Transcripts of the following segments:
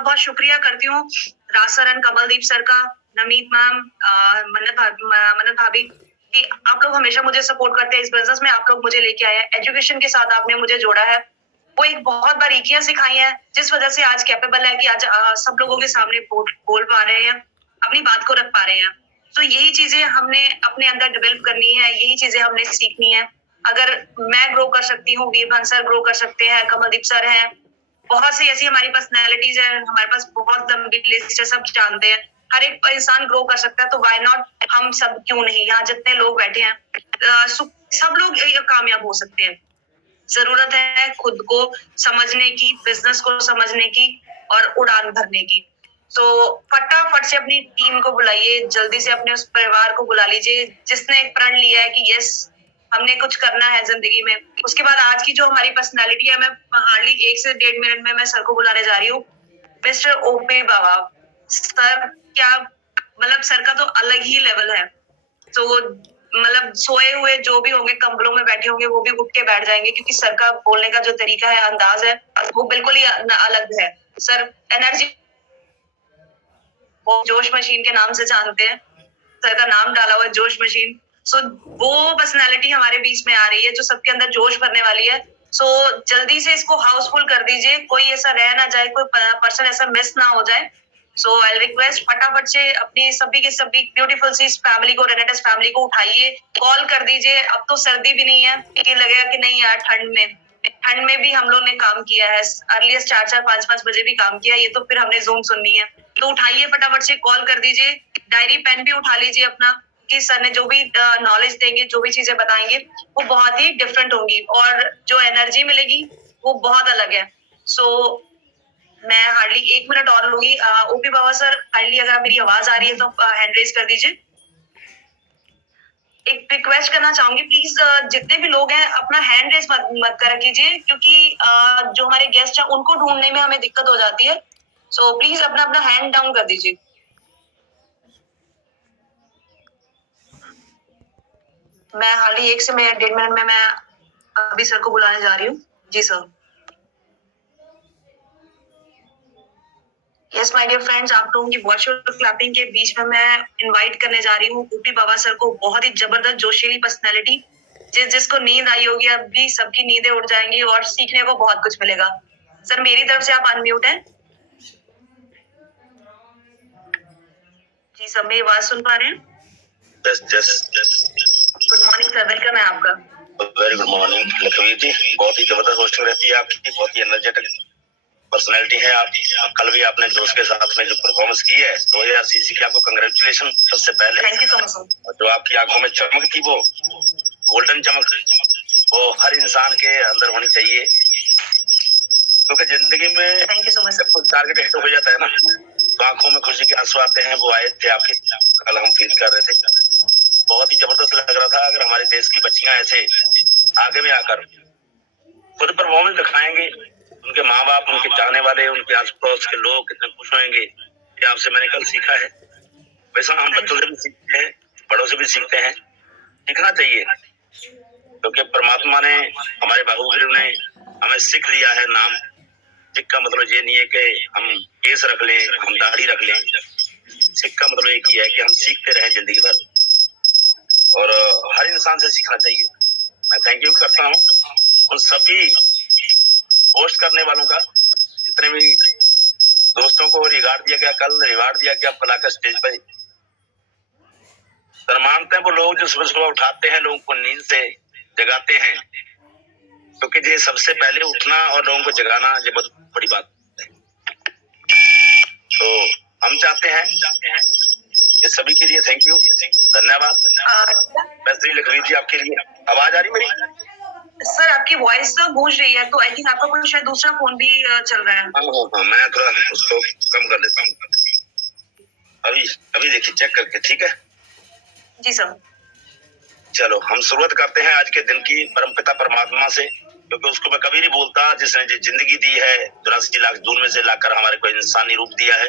बहुत बहुत शुक्रिया करती हूँ राज सर एंड कमलदीप सर का, नवनीत मैम, मन्नत भाभी, कि आप लोग हमेशा मुझे सपोर्ट करते हैं इस बिजनेस में। आप लोग मुझे लेके आए हैं, एजुकेशन के साथ आपने मुझे जोड़ा है, वो एक बहुत बारीकियां सिखाई हैं जिस वजह से आज कैपेबल है कि आज सब लोगों के सामने बोल पा रहे हैं, अपनी बात को रख पा रहे हैं। तो यही चीजें हमने अपने अंदर डेवलप करनी है, यही चीजें हमने सीखनी है। अगर मैं ग्रो कर सकती हूँ, वीरभन सर ग्रो कर सकते हैं, कमलदीप सर हैं, बहुत सी ऐसी हमारी पर्सनैलिटीज है, हमारे पास बहुत लंबी लिस्ट है, सब जानते हैं। हर एक इंसान ग्रो कर सकता है, तो वाई नॉट हम सब क्यों नहीं? यहाँ जितने लोग बैठे हैं सब लोग कामयाब हो सकते हैं। जरूरत है खुद को समझने की, बिजनेस को समझने की और उड़ान भरने की। तो फटाफट से अपनी टीम को बुलाइए, जल्दी से अपने उस परिवार को बुला लीजिए जिसने एक प्रण लिया है कि यस हमने कुछ करना है जिंदगी में। उसके बाद आज की जो हमारी पर्सनालिटी है, मैं हार्डली 1 से 1.5 मिनट में मैं सर को बुलाने जा रही हूँ। मिस्टर ओपे बाबा सर, क्या मतलब सर का तो अलग ही लेवल है। तो मतलब सोए हुए जो भी होंगे, कंबलों में बैठे होंगे, वो भी उठ के बैठ जाएंगे, क्योंकि सर का बोलने का जो तरीका है, अंदाज है, वो बिल्कुल ही अलग है। सर एनर्जी, वो जोश मशीन के नाम से जानते हैं, सर का नाम डाला हुआ है जोश मशीन। सो वो पर्सनालिटी हमारे बीच में आ रही है जो सबके अंदर जोश भरने वाली है। सो जल्दी से इसको हाउसफुल कर दीजिए, कोई ऐसा रह ना जाए, कोई पर्सन ऐसा मिस ना हो जाए। सो आई रिक्वेस्ट फटाफट से अपनी सभी की सभी ब्यूटीफुल सी फैमिली को, रेनेटस फैमिली को उठाइए, कॉल कर दीजिए। अब तो सर्दी भी नहीं है कि लगेगा कि नहीं यार ठंड में भी हम लोग ने काम किया है, अर्लीस्ट 4-4 5-5 बजे भी काम किया, ये तो फिर हमने जूम सुननी है। तो उठाइए फटाफट से, कॉल कर दीजिए, डायरी पेन भी उठा लीजिए अपना, कि सर ने जो भी नॉलेज देंगे, जो भी चीजें बताएंगे, वो बहुत ही डिफरेंट होंगी और जो एनर्जी मिलेगी वो बहुत अलग है। सो मैं हार्डली 1 मिनट और लूंगी। ओपी बाबा सर, काइंडली अगर मेरी आवाज आ रही है तो हैंड रेज कर दीजिए। एक रिक्वेस्ट करना चाहूंगी, प्लीज जितने भी लोग हैं अपना हैंड रेज मत कर कीजिए, क्योंकि जो हमारे गेस्ट हैं उनको ढूंढने में हमें दिक्कत हो जाती है। सो प्लीज अपना अपना हैंड डाउन कर दीजिए। मैं हार्डली 1 से 1.5 मिनट में मैं अभी सर को बुलाने जा रही हूँ। जी sir. Yes my dear friends, आप लोगों की वर्चुअल क्लैपिंग के बीच में मैं इनवाइट करने जा रही हूँ ओपी बाबा सर को। बहुत ही जबरदस्त जोशीली पर्सनैलिटी, जिसको नींद आई होगी अभी सबकी नींदें उड़ जाएंगी और सीखने को बहुत कुछ मिलेगा। सर मेरी तरफ से आप अनम्यूट हैं। जी सर, मेरी आवाज सुन पा रहे हैं? गुड मॉर्निंग सर, वेलकम है आपका। वेरी गुड मॉर्निंग लखवीर जी, बहुत ही जबरदस्त होस्टिंग रहती है आपकी, बहुत ही एनर्जेटिक पर्सनैलिटी है आप। कल भी आपने जोश के साथ में जो परफॉर्मेंस की है 2000 सीसी की, आपको कंग्रेचुलेशन सबसे पहले। Thank you so much. जो आपकी आंखों में चमक थी, वो गोल्डन चमक, वो हर इंसान के अंदर होनी चाहिए, क्योंकि जिंदगी में थैंक यू सो मच। जब कोई टारगेट हिट हो जाता है ना, तो आंखों में खुशी के आंसू आते हैं। वो आए थे आपके, कल हम फील कर रहे थे, बहुत ही जबरदस्त लग रहा था। अगर हमारे देश की बच्चियां ऐसे आगे में आकर खुद परफॉर्मेंस दिखाएंगे, उनके माँ बाप, उनके चाहने वाले, उनके आस पड़ोस के लोग कितने खुश होंगे। ये आपसे मैंने कल सीखा है। वैसा हम बच्चों से भी सीखते हैं, बड़ों से भी सीखते हैं, सीखना चाहिए, क्योंकि परमात्मा ने, हमारे बाबूगुरु ने हमें सीख दिया है। नाम सिख का मतलब ये नहीं है कि हम केस रख लें, हम दाढ़ी रख लें। सिख का मतलब एक ही है कि हम सीखते रहें जिंदगी भर, और हर इंसान से सीखना चाहिए। मैं थैंक यू करता हूँ उन सभी पोस्ट करने वालों का, जितने भी दोस्तों को रिगार्ड दिया गया, कल रिवार्ड दिया गया कला का स्टेज पर। सम्मानते हैं वो लोग जो सुबह सुबह उठाते हैं, लोगों को नींद से जगाते हैं, क्योंकि ये सबसे पहले उठना और लोगों को जगाना ये बहुत बड़ी बात है। तो हम चाहते हैं ये सभी के लिए थैंक यू, धन्यवाद। श्री लखवीर जी, आपके लिए आवाज आ रही मेरी? सर आपकी वॉइस तो गूंज रही है, तो आई थिंक आपका कोई शायद दूसरा फोन भी चल रहा है। हाँ, मैं थोड़ा उसको कम कर लेता हूँ। अभी देखिए चेक करके, ठीक है? जी सर। चलो हम शुरुआत करते हैं आज के दिन की परमपिता परमात्मा से, क्योंकि उसको मैं कभी नहीं भूलता, जिसने जिंदगी दी है, 84 लाख जून में से लाकर हमारे को इंसानी रूप दिया है।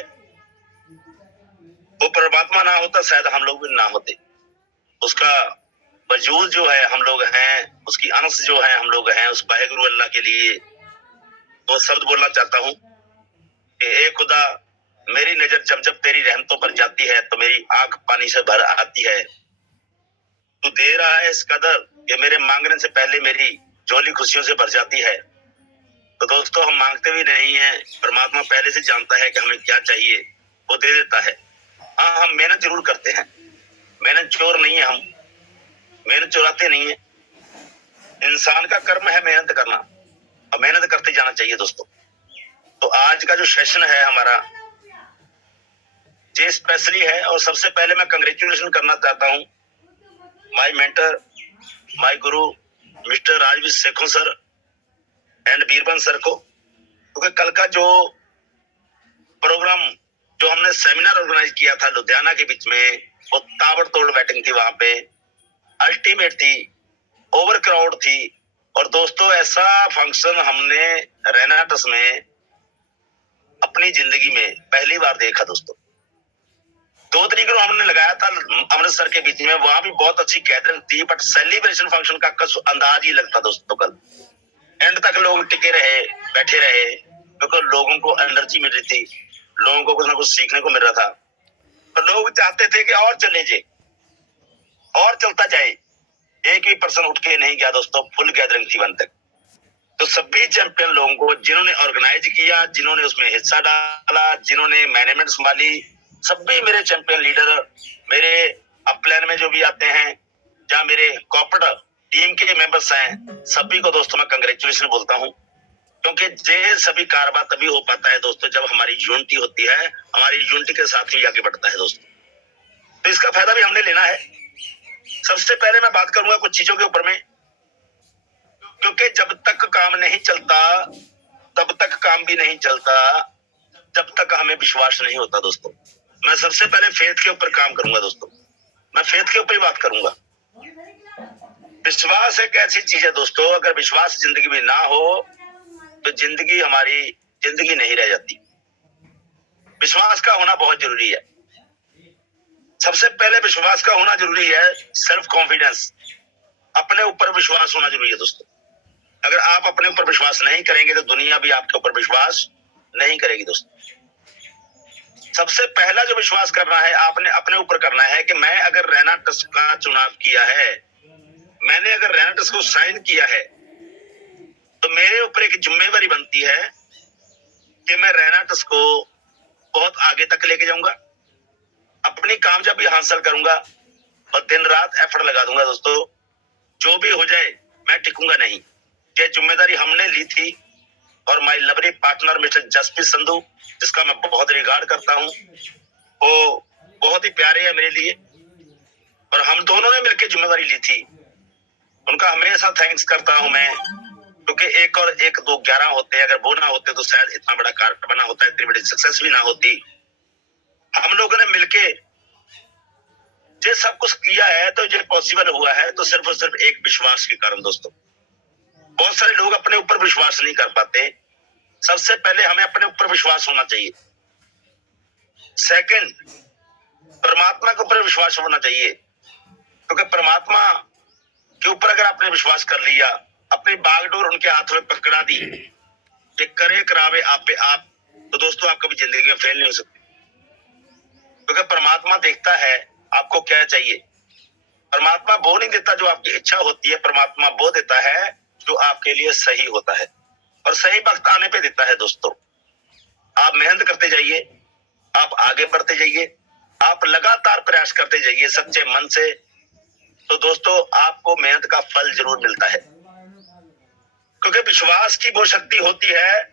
वो परमात्मा ना होता शायद हम लोग भी ना होते। उसका वजूद जो है हम लोग हैं, उसकी अंश जो है हम लोग हैं। उस वाहिगुरु अल्लाह के लिए दो शब्द बोलना चाहता हूँ कि ए खुदा, मेरी नजर जब जब तेरी रहमतों पर जाती है तो मेरी आंख पानी से भर आती है। तू दे रहा है इस कदर कि मेरे मांगने से पहले मेरी झोली खुशियों से भर जाती है। तो दोस्तों, हम मांगते भी नहीं है, परमात्मा पहले से जानता है कि हमें क्या चाहिए, वो दे देता है। हाँ, हम मेहनत जरूर करते हैं, मेहनत चोर नहीं है, हम मेहनत चुराते नहीं है। इंसान का कर्म है मेहनत करना और मेहनत करते जाना चाहिए दोस्तों। तो आज का जो सेशन है हमारा, ये स्पेशली है और सबसे पहले मैं कंग्रेचुलेशन करना चाहता हूँ my mentor, my guru mister Rajveer Shekhon sir and Birbal sir को, क्योंकि कल का जो प्रोग्राम, जो हमने सेमिनार ऑर्गेनाइज किया था लुधियाना के बीच में, वो ताबड़तोड़ बैटिंग थी, वहां पे अल्टीमेट थी, ओवर क्राउड थी। और दोस्तों, ऐसा फंक्शन हमने रेनाटस में अपनी जिंदगी में पहली बार देखा दोस्तों। 2 तरीक को हमने लगाया था अमृतसर के बीच में, वहां भी बहुत अच्छी गैदरिंग थी, बट सेलिब्रेशन फंक्शन का कुछ अंदाज ही लगता दोस्तों। कल एंड तक लोग टिके रहे, बैठे रहे, क्योंकि लोगों को एनर्जी मिल रही थी, लोगों को कुछ ना कुछ सीखने को मिल रहा था। तो लोग चाहते थे कि और चले जाए, और चलता जाए। एक भी पर्सन उठ के नहीं गया दोस्तों, फुल गैदरिंग थी वन तक। तो सभी चैंपियन लोगों को, जिन्होंने ऑर्गेनाइज किया, जिन्होंने उसमें हिस्सा डाला, जिन्होंने मैनेजमेंट संभाली, सभी मेरे चैंपियन लीडर, मेरे अपलाइन में जो भी आते हैं, जहाँ मेरे कॉर्पोरेट टीम के मेंबर्स हैं, सभी को दोस्तों मैं कंग्रेचुलेशन बोलता हूँ। क्योंकि ये सभी कारोबार तभी हो पाता है दोस्तों जब हमारी यूनिटी होती है, हमारी यूनिटी के साथ ही आगे बढ़ता है दोस्तों। तो इसका फायदा भी हमने लेना है। सबसे पहले मैं बात करूंगा कुछ चीजों के ऊपर में, क्योंकि जब तक काम नहीं चलता तब तक काम भी नहीं चलता, जब तक हमें विश्वास नहीं होता दोस्तों। मैं सबसे पहले फेथ के ऊपर काम करूंगा दोस्तों, मैं फेथ के ऊपर ही बात करूंगा। विश्वास एक ऐसी चीज है दोस्तों, अगर विश्वास जिंदगी में ना हो तो जिंदगी हमारी जिंदगी नहीं रह जाती। विश्वास का होना बहुत जरूरी है। सबसे पहले विश्वास का होना जरूरी है, सेल्फ कॉन्फिडेंस, अपने ऊपर विश्वास होना जरूरी है दोस्तों। अगर आप अपने ऊपर विश्वास नहीं करेंगे तो दुनिया भी आपके ऊपर विश्वास नहीं करेगी दोस्तों। सबसे पहला जो विश्वास करना है, आपने अपने ऊपर करना है कि मैं अगर रेनाटस का चुनाव किया है, मैंने अगर रेनाटस को साइन किया है, तो मेरे ऊपर एक जिम्मेवारी बनती है कि मैं रेनाटस को बहुत आगे तक लेके जाऊंगा, अपनी कामयाबी हासिल करूंगा और दिन रात एफर्ट लगा दूंगा दोस्तों। जो भी हो जाए मैं टिकूंगा नहीं। ये जिम्मेदारी हमने ली थी और my lovely partner mister Jaspreet Sandhu, जिसका मैं बहुत रिगार्ड करता हूँ, वो बहुत ही प्यारे है मेरे लिए और हम दोनों ने मिलकर जिम्मेदारी ली थी। उनका हमेशा थैंक्स करता हूं मैं, क्योंकि 1 और 1 2 11 होते हैं। अगर वो ना होते तो शायद इतना बड़ा कार्ड बना होता है, इतनी बड़ी सक्सेस भी ना होती। हम लोगों ने मिलके ये सब कुछ किया है, तो ये पॉसिबल हुआ है तो सिर्फ और सिर्फ एक विश्वास के कारण दोस्तों। बहुत सारे लोग अपने ऊपर विश्वास नहीं कर पाते। सबसे पहले हमें अपने ऊपर विश्वास होना चाहिए। सेकंड, परमात्मा के ऊपर विश्वास होना चाहिए, क्योंकि परमात्मा के ऊपर अगर आपने विश्वास कर लिया, अपनी बागडोर उनके हाथ में पकड़ा दी कि करे करावे आप पे आप, तो दोस्तों आप कभी जिंदगी में फेल नहीं हो सकते। क्योंकि परमात्मा देखता है आपको क्या चाहिए। परमात्मा वो नहीं देता जो आपकी इच्छा होती है, परमात्मा वो देता है जो आपके लिए सही होता है और सही वक्त आने पे देता है दोस्तों। आप मेहनत करते जाइए, आप आगे बढ़ते जाइए, आप लगातार प्रयास करते जाइए सच्चे मन से, तो दोस्तों आपको मेहनत का फल जरूर मिलता है। क्योंकि विश्वास की वो शक्ति होती है।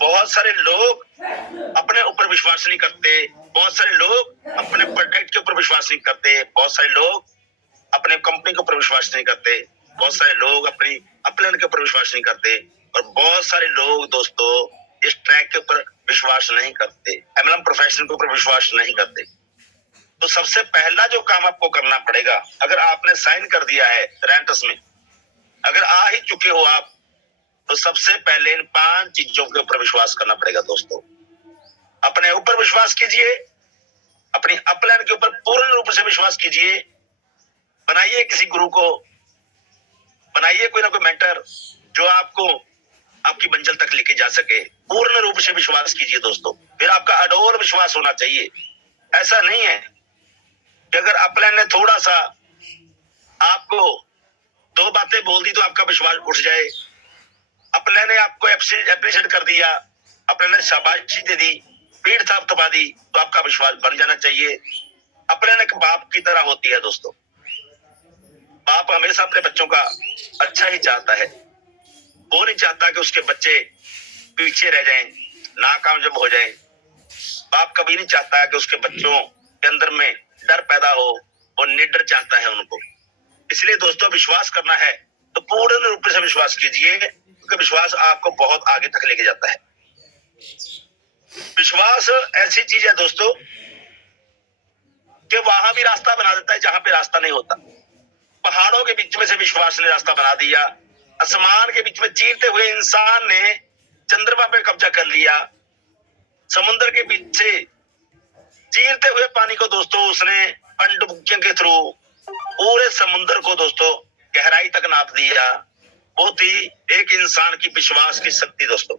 बहुत सारे लोग अपने ऊपर विश्वास नहीं करते, बहुत सारे लोग अपने प्रोडक्ट के ऊपर विश्वास नहीं करते, बहुत सारे लोग अपने कंपनी के ऊपर विश्वास नहीं करते, बहुत सारे लोग अपनी अपलाइन के ऊपर विश्वास नहीं करते और बहुत सारे लोग दोस्तों इस ट्रैक के ऊपर विश्वास नहीं करते, एमएलएम प्रोफेशन के ऊपर विश्वास नहीं करते। तो सबसे पहला जो काम आपको करना पड़ेगा, अगर आपने साइन कर दिया है रेंटस में, अगर आ ही चुके हो आप, तो सबसे पहले इन 5 चीजों के ऊपर विश्वास करना पड़ेगा दोस्तों। अपने ऊपर विश्वास कीजिए, अपनी अपलाइन के ऊपर पूर्ण रूप से विश्वास कीजिए, बनाइए किसी गुरु को, बनाइए कोई ना कोई मेंटर जो आपको आपकी मंजिल तक लेके जा सके। पूर्ण रूप से विश्वास कीजिए दोस्तों, फिर आपका अडोल विश्वास होना चाहिए। ऐसा नहीं है कि अगर अपने ने थोड़ा सा आपको 2 बातें बोल दी तो आपका विश्वास उठ जाए। अपने ने आपको एप्रिशिएट कर दिया, अपने ने शाबाशी दे दी, पीठ थपथपा दी, तो आपका विश्वास बन जाना चाहिए। अपने ने एक बाप की तरह होती है दोस्तों। बाप हमेशा अपने बच्चों का अच्छा ही चाहता है। वो नहीं चाहता कि उसके बच्चे पीछे रह जाएं, नाकामयाब हो जाएं। बाप कभी नहीं चाहता कि उसके बच्चों के अंदर में डर पैदा हो, वो निडर चाहता है उनको। इसलिए दोस्तों, विश्वास करना है तो पूर्ण रूप से विश्वास कीजिए, क्योंकि विश्वास आपको बहुत आगे तक लेके जाता है। विश्वास ऐसी चीज है दोस्तों कि वहां भी रास्ता बना देता है जहां पे रास्ता नहीं होता। पहाड़ों के बीच में से विश्वास ने रास्ता बना दिया। आसमान के बीच में चीरते हुए इंसान ने चंद्रमा पे कब्जा कर लिया। समुद्र के बीच से चीरते हुए पानी को दोस्तों उसने पनडुब्बियों के थ्रू पूरे समुद्र को दोस्तों गहराई तक नाप दिया। वो थी एक इंसान की विश्वास की शक्ति दोस्तों।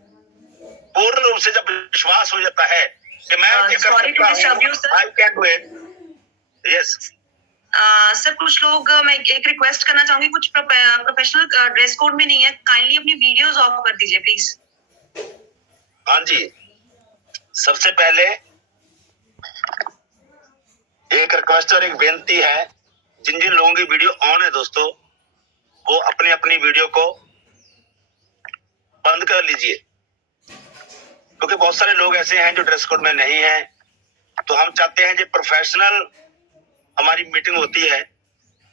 पूर्ण रूप से जब विश्वास हो जाता है कि मैं ये कर सकता हूं, I can do it. Yes sir, कुछ लोग, मैं एक रिक्वेस्ट करना चाहूंगी, कुछ प्रोफेशनल ड्रेस कोड में नहीं है, काइंडली अपनी वीडियोस ऑफ कर दीजिए प्लीज। हाँ जी, सबसे पहले एक रिक्वेस्ट और एक बेनती है, जिन जिन लोगों की वीडियो ऑन है दोस्तों, वो अपनी अपनी वीडियो को बंद कर लीजिए, क्योंकि बहुत सारे लोग ऐसे हैं जो ड्रेस कोड में नहीं है। तो हम चाहते हैं जो प्रोफेशनल हमारी मीटिंग होती है,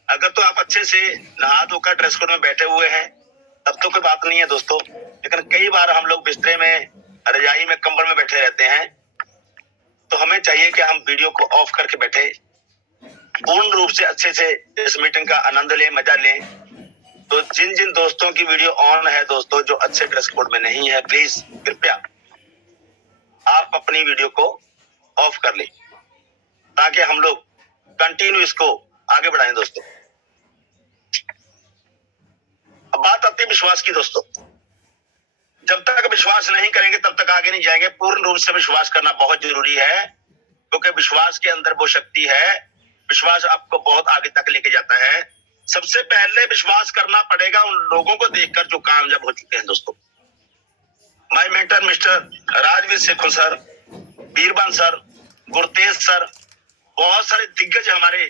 अगर तो आप अच्छे से नहा धोकर ड्रेस कोड में बैठे हुए हैं तब तो कोई बात नहीं है दोस्तों। लेकिन कई बार हम लोग बिस्तरे में, रजाई में, कंबल में बैठे रहते हैं, तो हमें चाहिए कि हम वीडियो को ऑफ करके बैठे, पूर्ण रूप से अच्छे से इस मीटिंग का आनंद लें, मजा लें। तो जिन जिन दोस्तों की वीडियो ऑन है दोस्तों, जो अच्छे ड्रेस कोड में नहीं है, प्लीज कृपया आप अपनी वीडियो को ऑफ कर लें, ताकि हम लोग कंटिन्यू इसको आगे बढ़ाएं दोस्तों। अब बात आती है विश्वास की दोस्तों। जब तक विश्वास नहीं करेंगे तब तक आगे नहीं जाएंगे। पूर्ण रूप से विश्वास करना बहुत जरूरी है, क्योंकि विश्वास के अंदर वो शक्ति है। विश्वास आपको बहुत आगे तक लेके जाता है। सबसे पहले विश्वास करना पड़ेगा उन लोगों को देखकर जो कामयाब हो चुके हैं दोस्तों। My mentor mister Rajveer Shekhar sir, Birbal sir, Gurtej sir, बहुत सारे दिग्गज हमारे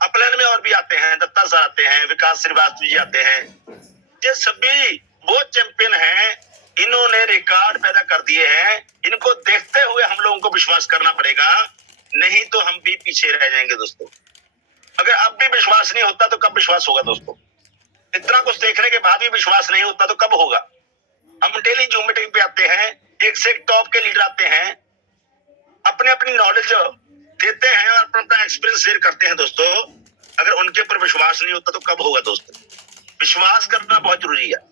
अपलाइन में और भी आते हैं, दत्ता सर आते हैं, विकास श्रीवास्तव जी आते हैं। ये सभी वो चैंपियन हैं, इन्होंने रिकॉर्ड पैदा कर दिए हैं। इनको देखते हुए हम लोगों को विश्वास करना पड़ेगा, नहीं तो हम भी पीछे रह जाएंगे दोस्तों। अगर अब भी विश्वास नहीं होता तो कब विश्वास होगा दोस्तों? इतना कुछ देखने के बाद भी विश्वास नहीं होता तो कब होगा? हम डेली जूम मीटिंग पे आते हैं, एक से एक टॉप के लीडर आते हैं, अपने अपनी नॉलेज देते हैं और अपना एक्सपीरियंस शेयर करते हैं दोस्तों। अगर उनके ऊपर विश्वास नहीं होता तो कब होगा दोस्तों? विश्वास करना बहुत जरूरी है।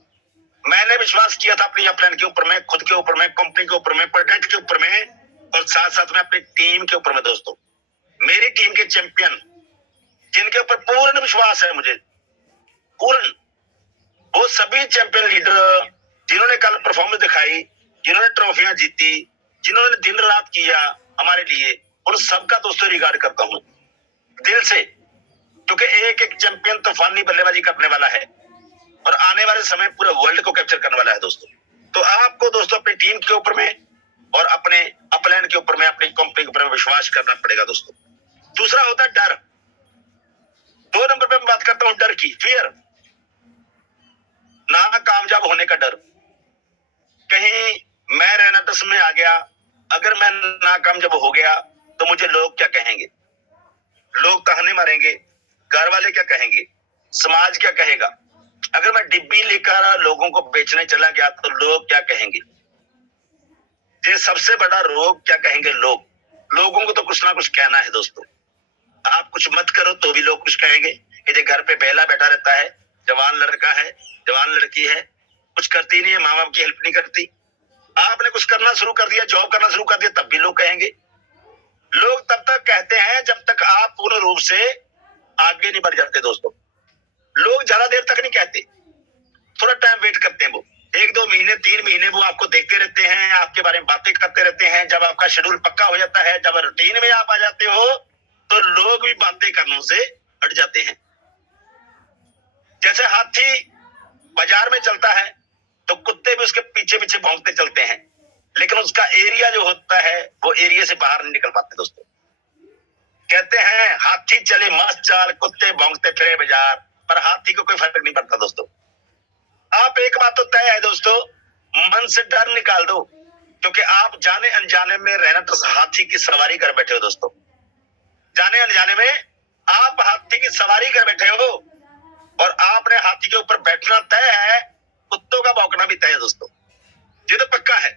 मैंने विश्वास किया था अपनी अपलाइन के ऊपर में, खुद के ऊपर में, कंपनी के ऊपर में, प्रोडक्ट के ऊपर में, और साथ साथ में अपनी टीम के ऊपर में दोस्तों। मेरी टीम के चैंपियन जिनके ऊपर पूर्ण विश्वास है मुझे, पूर्ण, वो सभी चैंपियन लीडर जिन्होंने कल परफॉर्मेंस दिखाई, जिन्होंने ट्रॉफियां जीती, जिन्होंने दिन रात किया हमारे लिए, उन सबका दोस्तों रिगार्ड करता हूं दिल से, क्योंकि एक एक चैंपियन तूफानी बल्लेबाजी करने वाला है और आने वाले समय पूरे वर्ल्ड को कैप्चर करने वाला है दोस्तों। तो आपको दोस्तों अपनी टीम के ऊपर में और अपने अपलाइन के ऊपर में, अपनी कंपनी के ऊपर में विश्वास करना पड़ेगा दोस्तों। दूसरा होता है डर। 2 नंबर पे मैं बात करता हूं डर की, फियर, ना कामयाब होने का डर। कहीं मैं रेनाटस में आ गया, अगर मैं नाकामयाब हो गया तो मुझे लोग क्या कहेंगे? लोग ताने मारेंगे, घर वाले क्या कहेंगे, समाज क्या कहेगा? अगर मैं डिब्बी लेकर लोगों को बेचने चला गया तो लोग क्या कहेंगे? ये सबसे बड़ा रोग, क्या कहेंगे लोग? लोगों को तो कुछ ना कुछ कहना है दोस्तों। आप कुछ मत करो तो भी लोग कुछ कहेंगे कि ये घर पे बेला बैठा रहता है, जवान लड़का है, जवान लड़की है, कुछ करती नहीं है, माँ बाप की हेल्प नहीं करती। आपने कुछ करना शुरू कर दिया, जॉब करना शुरू कर दिया, तब भी लोग कहेंगे। लोग तब तक कहते हैं जब तक आप पूर्ण रूप से आगे नहीं बढ़ जाते दोस्तों। लोग ज्यादा देर तक नहीं कहते, थोड़ा टाइम वेट करते हैं वो, 1-2 महीने 3 महीने वो आपको देखते रहते हैं, आपके बारे में बातें करते रहते हैं। जब आपका शेड्यूल पक्का हो जाता है, जब रूटीन में आप आ जाते हो, तो लोग भी बातें करने से हट जाते हैं। जैसे हाथी बाजार में चलता है तो कुत्ते भी उसके पीछे पीछे भौंकते चलते हैं, लेकिन उसका एरिया जो होता है वो एरिया से बाहर नहीं निकल पाते दोस्तों। कहते हैं हाथी चले मस्त चाल, कुत्ते भौंकते फिरे बाजार, पर हाथी को कोई फर्क नहीं पड़ता दोस्तों। आप एक बात तो तय है दोस्तों, मन से डर निकाल दो, क्योंकि आप जाने अनजाने में रहना तो हाथी की सवारी कर बैठे हो दोस्तों। जाने अनजाने में आप हाथी की सवारी कर बैठे हो, और आपने हाथी के ऊपर बैठना तय है, कुत्तों का भौंकना भी तय है दोस्तों। ये तो पक्का है।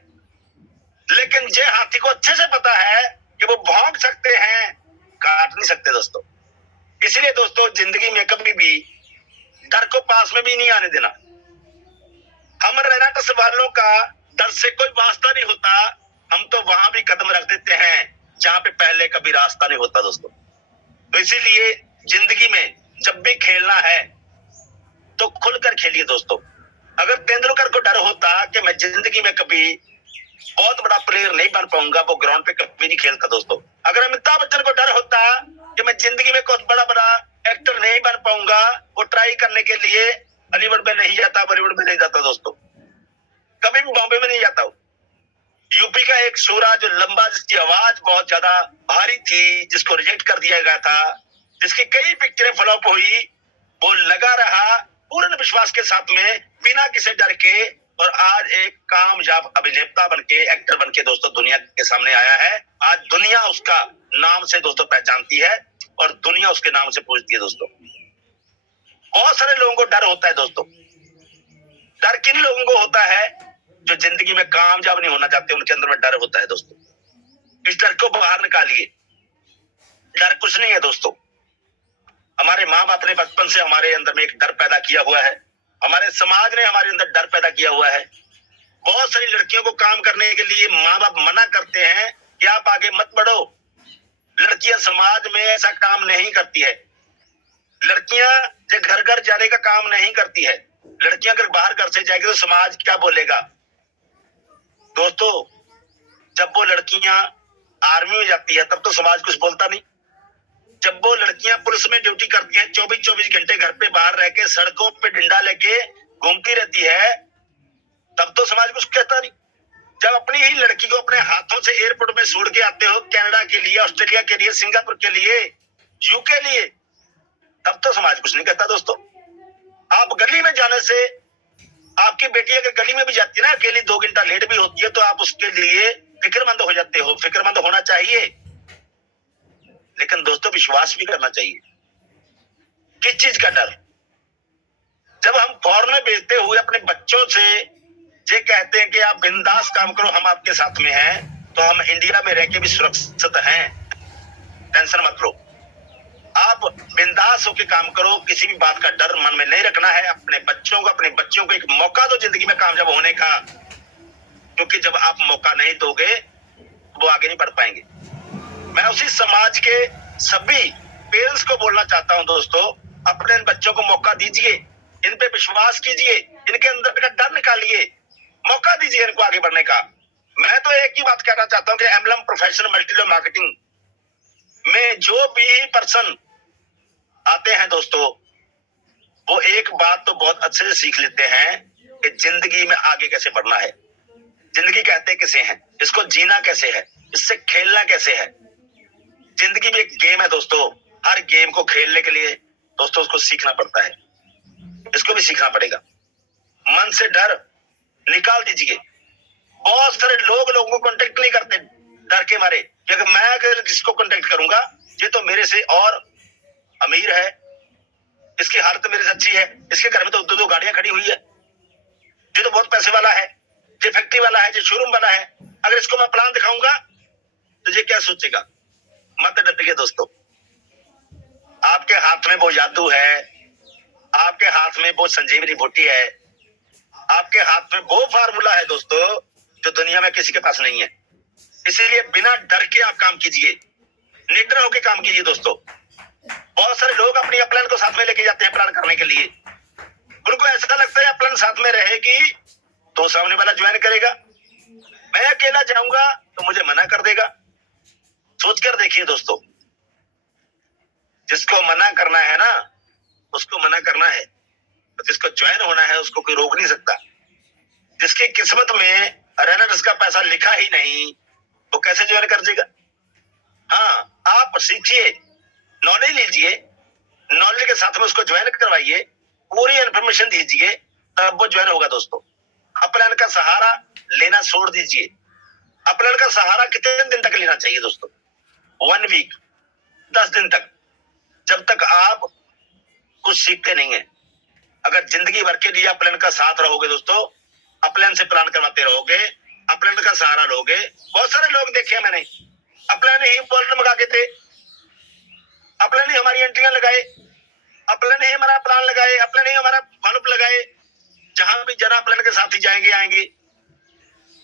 लेकिन जे हाथी को अच्छे से पता है कि वो भौंक सकते हैं, काट नहीं सकते दोस्तों। इसलिए दोस्तों जिंदगी में कभी भी डर को पास में भी नहीं आने देना। हम रेनाटस वालों का डर से कोई वास्ता नहीं होता, हम तो वहां भी कदम रख देते हैं जहां पे पहले कभी रास्ता नहीं होता दोस्तों। तो इसीलिए जिंदगी में जब भी खेलना है तो खुलकर खेलिए दोस्तों। अगर तेंदुलकर को डर होता कि मैं जिंदगी में कभी बहुत बड़ा प्लेयर नहीं बन पाऊंगा, वो ग्राउंड पे कभी नहीं खेलता दोस्तों। अगर अमिताभ बच्चन को डर होता कि मैं जिंदगी में कुछ बड़ा बड़ा एक्टर नहीं बन पाऊंगा, वो ट्राई करने के लिए हॉलीवुड में नहीं जाता, बॉलीवुड में नहीं जाता दोस्तों, कभी भी बॉम्बे में नहीं जाता। यूपी का एक शोरा जो लंबा, जिसकी आवाज बहुत ज्यादा भारी थी, जिसको रिजेक्ट कर दिया गया था, जिसकी कई पिक्चरें फ्लॉप हुई, वो लगा रहा पूर्ण विश्वास के साथ में, बिना किसी डर के, और आज एक कामयाब अभिनेता बनके, एक्टर बनके दोस्तों दुनिया के सामने आया है। आज दुनिया उसका नाम से दोस्तों पहचानती है, और दुनिया उसके नाम से पूछती है दोस्तों। बहुत सारे लोगों को डर होता है दोस्तों। डर किन लोगों को होता है? जो जिंदगी में कामयाब नहीं होना चाहते, उनके अंदर में डर होता है दोस्तों। इस डर को बाहर निकालिए। डर कुछ नहीं है दोस्तों। हमारे माँ बाप ने बचपन से हमारे अंदर में एक डर पैदा किया हुआ है, हमारे समाज ने हमारे अंदर डर पैदा किया हुआ है। बहुत सारी लड़कियों को काम करने के लिए माँ बाप मना करते हैं कि आप आगे मत बढ़ो। लड़कियां समाज में ऐसा काम नहीं करती है। लड़कियां जो घर घर जाने का काम नहीं करती है। लड़कियां अगर बाहर घर से जाएगी तो समाज क्या बोलेगा दोस्तों? जब वो लड़कियां आर्मी में जाती है तब तो समाज कुछ बोलता नहीं। जब वो लड़कियां पुलिस में ड्यूटी करती हैं, 24-24 घंटे घर पे बाहर रह के सड़कों पे डंडा लेके घूमती रहती है, तब तो समाज कुछ कहता नहीं। जब अपनी ही लड़की को अपने हाथों से एयरपोर्ट में छोड़ के आते हो, कनाडा के लिए, ऑस्ट्रेलिया के लिए, सिंगापुर के लिए, यूके लिए, तब तो समाज कुछ नहीं कहता दोस्तों। आप गली में जाने से, आपकी बेटी अगर गली में भी जाती है ना अकेली, 2 घंटा लेट भी होती है, तो आप उसके लिए फिक्रमंद हो जाते हो। फिक्रमंद होना चाहिए, लेकिन दोस्तों विश्वास भी करना चाहिए। किस चीज का डर? जब हम फॉरेन में भेजते हुए अपने बच्चों से ये कहते हैं कि आप बिंदास काम करो, हम आपके साथ में हैं, तो हम इंडिया में रह के भी सुरक्षित हैं, टेंशन मत लो। आप बिंदास होकर काम करो, किसी भी बात का डर मन में नहीं रखना है। अपने बच्चों को एक मौका दो जिंदगी में कामयाब होने का, क्योंकि जब आप मौका नहीं दोगे वो आगे नहीं बढ़ पाएंगे। मैं उसी समाज के सभी पेरेंट्स को बोलना चाहता हूं दोस्तों, अपने इन बच्चों को मौका दीजिए, इन पे विश्वास कीजिए, इनके अंदर का डर निकालिए, मौका दीजिए इनको आगे बढ़ने का। मैं तो एक ही बात कहना चाहता हूं कि MLM professional multi level marketing में जो भी पर्सन आते हैं दोस्तों, वो एक बात तो बहुत अच्छे से सीख लेते हैं कि जिंदगी में आगे कैसे बढ़ना है, जिंदगी कहते किसे हैं, इसको जीना कैसे है, इससे खेलना कैसे है। जिंदगी में एक गेम है दोस्तों, हर गेम को खेलने के लिए दोस्तों उसको सीखना पड़ता है, इसको भी सीखना पड़ेगा। मन से डर निकाल दीजिए। बहुत सारे लोगों को कांटेक्ट नहीं करते डर के मारे, क्योंकि मैं अगर किसको कांटेक्ट करूंगा, ये तो मेरे से और अमीर है, इसकी हालत मेरे से अच्छी है, इसके घर में तो 2-2 गाड़ियां खड़ी हुई है, ये तो बहुत पैसे वाला है, ये फैक्ट्री वाला है, ये शोरूम वाला है, अगर इसको मैं प्लान दिखाऊंगा तो ये क्या सोचेगा? मत डरिए दोस्तों। आपके हाथ में वो जादू है, आपके हाथ में वो संजीवनी बूटी है, आपके हाथ में वो फार्मूला है दोस्तों जो दुनिया में किसी के पास नहीं है। इसीलिए बिना डर के आप काम कीजिए, निडर होकर काम कीजिए दोस्तों। बहुत सारे लोग अपनी अपलाइन को साथ में लेके जाते हैं प्लान करने के लिए, उनको ऐसा लगता है अपलाइन साथ में रहेगी तो सामने वाला ज्वाइन करेगा, मैं अकेला जाऊंगा तो मुझे मना कर देगा। सोच कर देखिए दोस्तों, जिसको मना करना है ना उसको मना करना है, तो जिसको ज्वाइन होना है उसको कोई रोक नहीं सकता। जिसकी किस्मत में रनर्स का पैसा लिखा ही नहीं वो कैसे ज्वाइन कर देगा। हाँ, आप सीखिए, नॉलेज लीजिए, नॉलेज के साथ में उसको ज्वाइन करवाइए, पूरी इन्फॉर्मेशन दीजिए, तब वो ज्वाइन होगा दोस्तों। अपलाइन का सहारा लेना छोड़ दीजिए। अपलाइन का सहारा कितने दिन तक लेना चाहिए दोस्तों? 1 वीक, 10 दिन तक, जब तक आप कुछ सीखते नहीं है। अगर जिंदगी भर के लिए अपलाइन का साथ रहोगे दोस्तों, अपलाइन से प्लान करवाते रहोगे, अपलाइन का सहारा लोगे। बहुत सारे लोग देखे मैंने, अपलाइन ही बोल्ट मंगा के थे, अपलाइन ही हमारी एंट्रियां लगाए, अपलाइन ही हमारा प्लान लगाए, अपलाइन ही हमारा फॉलोअप लगाए। जहां भी जरा अपलाइन के साथ ही जाएंगे आएंगे।